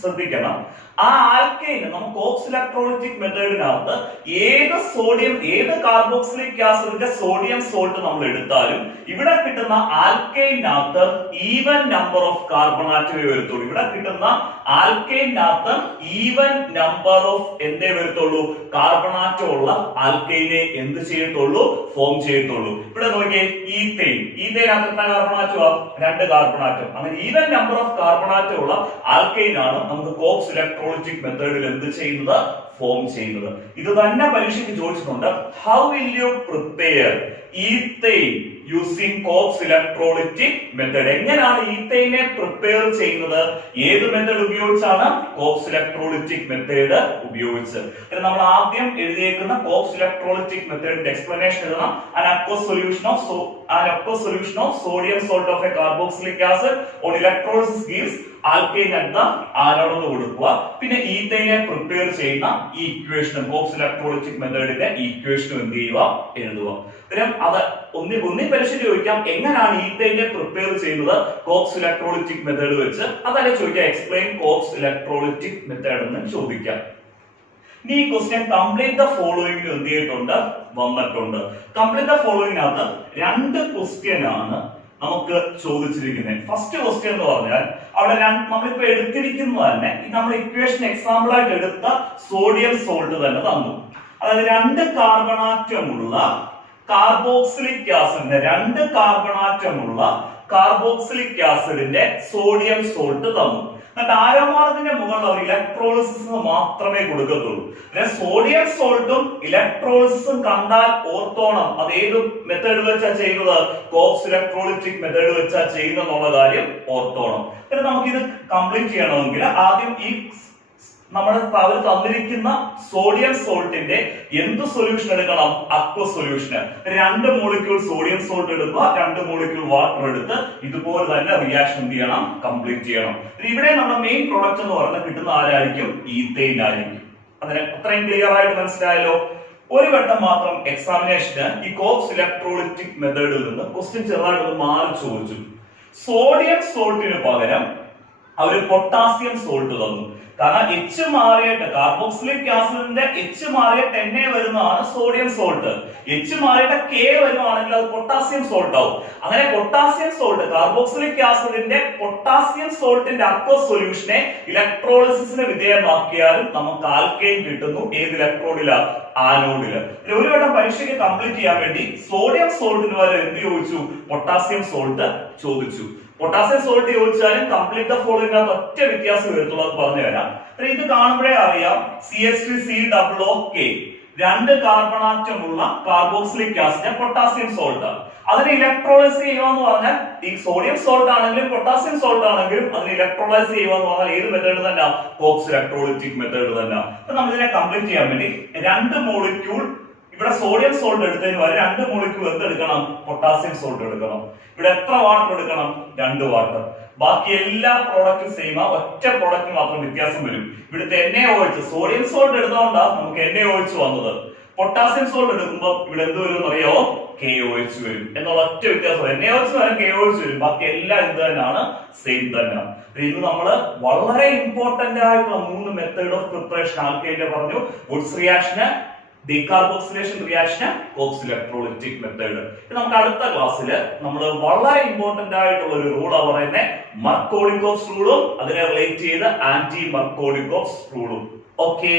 ശ്രദ്ധിക്കണം. ആ ആൽക്കൈന് നമുക്ക് കോക്സ് ഇലക്ട്രോളിറ്റിക് മെത്തേഡിനകത്ത് ഏത് കാർബോക്സിലിക് ആസിഡിന്റെ സോഡിയം സോൾട്ട് നമ്മൾ എടുത്താലും ഇവിടെ കിട്ടുന്ന ആൽക്കൈനകത്ത് ഈവൻ നമ്പർ ഓഫ് കാർബൺ ആറ്റമേ വരത്തുള്ളൂ. ഇവിടെ കിട്ടുന്ന ആൽക്കൈനകത്ത് ഈവൻ നമ്പർ ഓഫ് എന്തേ വരത്തുള്ളൂ? കാർബൺ ആറ്റം ഉള്ള ആൽക്കൈനെ എന്ത് ചെയ്യത്തുള്ളൂ? ഫോം ചെയ്യത്തുള്ളൂ. ഇവിടെ നോക്കിയേ, ഈത്തൈനകത്ത് എത്ര കാർബൺ ആറ്റമാ? 2 കാർബൺ ആറ്റം. അങ്ങനെ even number of carbon atom ഉള്ള ആൽക്കൈനാണ് നമുക്ക് കോക്സ് ഇലക്ട്രോളിറ്റിക് മെത്തേഡിൽ എന്ത് ചെയ്യുന്നത്? ഫോം ചെയ്യുന്നത്. ഇത് തന്നെ പരീക്ഷയ്ക്ക് ചോദിച്ചിട്ടുണ്ട്. How will you prepare ethyne using coke's electrolytic method? എങ്ങനെയാണ് ഈത്തൈനെ പ്രിപ്പയർ ചെയ്യുന്നത്? ഏത് മെത്തേഡ് ഉപയോഗിച്ചാണ്? കോക്സ് ഇലക്ട്രോളിറ്റിക് മെത്തേഡ് ഉപയോഗിച്ച്. നമ്മൾ ആദ്യം എഴുതിയേക്കുന്ന കോക്സ് ഇലക്ട്രോളിറ്റിക് മെത്തേഡിന്റെ എക്സ്പ്ലനേഷൻ എഴുതണം. an aqueous solution of sodium salt of a carboxylic acid on electrolysis gives alkane at the anode എന്ന് കൊടുക്കുക. പിന്നെ ഈത്തൈനെ പ്രിപ്പയർ ചെയ്യുന്ന ഈ ഇക്വേഷനും കോക്സ് ഇലക്ട്രോളിറ്റിക് മെത്തേഡിന്റെ ഇക്വേഷനും എന്ത് ചെയ്യുക? എഴുതുക. അത് ഒന്നി പരീക്ഷയ്ക്ക് ചോദിക്കാം, എങ്ങനെയാണ് ഈത്തൈനെ പ്രിപ്പയർ ചെയ്യുന്നത് കോക്സ് ഇലക്ട്രോളിറ്റിക് മെത്തേഡ് വെച്ച്? അതല്ലേ ചോദിക്കാം, എക്സ്പ്ലെയിൻ കോക്സ് ഇലക്ട്രോളിറ്റിക് മെത്തേഡ് എന്ന് ചോദിക്കാം. ഈ ക്വസ്റ്റ്യൻ കംപ്ലീറ്റ് ദ ഫോളോയിങ് എന്ത് ചെയ്തിട്ടുണ്ട്? വന്നിട്ടുണ്ട്. കംപ്ലീറ്റ് ദ ഫോളോയിങ്ങിനകത്ത് 2 ക്വസ്റ്റ്യൻ ആണ് നമുക്ക് ചോദിച്ചിരിക്കുന്നത്. ഫസ്റ്റ് ക്വസ്റ്റ്യൻ എന്ന് പറഞ്ഞാൽ അവിടെ നമ്മളിപ്പോ എടുത്തിരിക്കുന്നത് തന്നെ നമ്മൾ ഇക്വേഷൻ എക്സാമ്പിൾ ആയിട്ട് എടുത്ത സോഡിയം സോൾട്ട് തന്നെ തന്നു. അതായത് 2 കാർബൺ ആറ്റമുള്ള കാർബോക്സിലിക് ആസിഡിന്റെ സോഡിയം സോൾട്ട് തന്നു. എന്നിട്ട് ആരോമാർഗത്തിന്റെ മുകളിൽ അവർ ഇലക്ട്രോളിസിസ് മാത്രമേ കൊടുക്കത്തുള്ളൂ. സോഡിയം സോൾട്ടും ഇലക്ട്രോളിസിസും കണ്ടാൽ ഓർത്തോണം അത് ഏത് മെത്തേഡ് വെച്ചാ ചെയ്യുന്നത്? കോക്സ് ഇലക്ട്രോളിറ്റിക് മെത്തേഡ് വെച്ചാ ചെയ്യുന്നുള്ള കാര്യം ഓർത്തോണം. പിന്നെ നമുക്കിത് കംപ്ലീറ്റ് ചെയ്യണമെങ്കിൽ ആദ്യം ഈ നമ്മുടെ തന്നിരിക്കുന്ന സോഡിയം സോൾട്ടിന്റെ എന്ത് സൊല്യൂഷൻ എടുക്കണം? Aqua solution. 2 molecule sodium salt എടുക്കുക, 2 മോളിക്യൂൾ വാട്ടർ എടുത്ത് ഇതുപോലെ തന്നെ റിയാക്ഷൻ എന്ത് ചെയ്യണം? കംപ്ലീറ്റ് ചെയ്യണം. ഇവിടെ നമ്മുടെ മെയിൻ പ്രോഡക്റ്റ് എന്ന് പറയുന്നത് കിട്ടുന്ന ആരായിരിക്കും? ഈത്തൈൻ ആയിരിക്കും. അതിന് അത്രയും ക്ലിയർ ആയിട്ട് മനസ്സിലായല്ലോ. ഒരു വട്ടം മാത്രം എക്സാമിനേഷന് ഈ കോക്സ് ഇലക്ട്രോളിറ്റിക് മെത്തേഡിൽ നിന്ന് ക്വസ്റ്റ്യൻ ചെറുതായിട്ടൊന്ന് മാറി ചോദിച്ചു. സോഡിയം സോൾട്ടിന് പകരം അവര് പൊട്ടാസ്യം സോൾട്ട് തന്നു. കാരണം എച്ച് മാറിയിട്ട് കാർബോക്സിലിക് ആസിഡിന്റെ എച്ച് മാറിയിട്ട് എന്നെ വരുന്നതാണ് സോഡിയം സോൾട്ട്. എച്ച് മാറിയിട്ട് കെ വരുവാണെങ്കിൽ അത് പൊട്ടാസ്യം സോൾട്ട് ആവും. അങ്ങനെ പൊട്ടാസ്യം സോൾട്ട് കാർബോക്സിലിക് ആസിഡിന്റെ പൊട്ടാസ്യം സോൾട്ടിന്റെ അക്വസ് സൊല്യൂഷനെ ഇലക്ട്രോളിസിന് വിധേയമാക്കിയാലും നമുക്ക് ആൽക്കൈൻ കിട്ടുന്നു. ഏത് ഇലക്ട്രോഡില? ആനോഡില്. ഒരു വട്ടം പരീക്ഷയ്ക്ക് കംപ്ലീറ്റ് ചെയ്യാൻ വേണ്ടി സോഡിയം സോൾട്ടിന് വരെ എന്ത് ചോദിച്ചു? പൊട്ടാസ്യം സോൾട്ട് ചോദിച്ചു. പൊട്ടാസ്യം സോൾട്ട് ചോദിച്ചാലും കംപ്ലീറ്റ് ദ ഫോളോയിങ് ഒറ്റ വ്യത്യാസം വരത്തുള്ളൂ, അത് പറഞ്ഞു തരാം. ഇത് കാണുമ്പോഴേ അറിയാം CH3COO രണ്ട് കാർബൺ ആറ്റമുള്ള കാർബോക്സിലിക് ആസിഡ് പൊട്ടാസ്യം സോൾട്ട്. അതിന് ഇലക്ട്രോളൈസ് ചെയ്യുക എന്ന് പറഞ്ഞാൽ ഈ സോഡിയം സോൾട്ട് ആണെങ്കിലും പൊട്ടാസ്യം സോൾട്ട് ആണെങ്കിലും അതിന് ഇലക്ട്രോളൈസ് ചെയ്യുക എന്ന് പറഞ്ഞാൽ ഏത് മെത്തേഡ് തന്നെ? കോക്സ് ഇലക്ട്രോളിറ്റിക് മെത്തേഡ് തന്നെ. അപ്പൊ നമ്മൾ ഇതിനെ കംപ്ലീറ്റ് ചെയ്യാൻ വേണ്ടി രണ്ട് മോളിക്യൂൾ ഇവിടെ സോഡിയം സോൾട്ട് എടുത്തതിന് വരെ രണ്ട് മോളിക്യൂൾ എന്തെടുക്കണം? പൊട്ടാസ്യം സോൾട്ട് എടുക്കണം. ഇവിടെ എത്ര വാട്ടർ എടുക്കണം? 2 വാട്ടർ. ബാക്കി എല്ലാ പ്രോഡക്റ്റും സെയിം ആ, ഒറ്റ പ്രോഡക്റ്റ് മാത്രം വ്യത്യാസം വരും. ഇവിടുത്തെ NaOH സോഡിയം സോൾട്ട് എടുത്തോണ്ടാണ് നമുക്ക് NaOH വന്നത്. പൊട്ടാസ്യം സോൾട്ട് എടുക്കുമ്പോൾ ഇവിടെ എന്ത് വരും അറിയോ? KOH വരും എന്നുള്ള ഒറ്റ വ്യത്യാസം. NaOH വരും, KOH വരും, ബാക്കി എല്ലാം എന്ത് തന്നെയാണ്? സെയിം തന്നെ. ഇത് നമ്മള് വളരെ ഇമ്പോർട്ടന്റ് ആയിട്ടുള്ള 3 മെത്തേഡ് ഓഫ് പ്രിപ്പറേഷൻ ആൽക്കൈന്റെ പറഞ്ഞു. വുഡ്സ് റിയാക്ഷന്, ഡീകാർബോക്സിലേഷൻ റിയാക്ഷന്, കോക്സ് ഇലക്ട്രോളിറ്റിക് മെത്തേഡ്. നമുക്ക് അടുത്ത ക്ലാസ്സിൽ നമ്മൾ വളരെ ഇമ്പോർട്ടന്റ് ആയിട്ടുള്ള ഒരു റൂൾ പറയുന്നത് മർക്കോണിക്കോഫ് റൂളും അതിനെ റിലേറ്റ് ചെയ്ത് ആന്റി മർക്കോണിക്കോഫ് റൂളും. ഓക്കെ.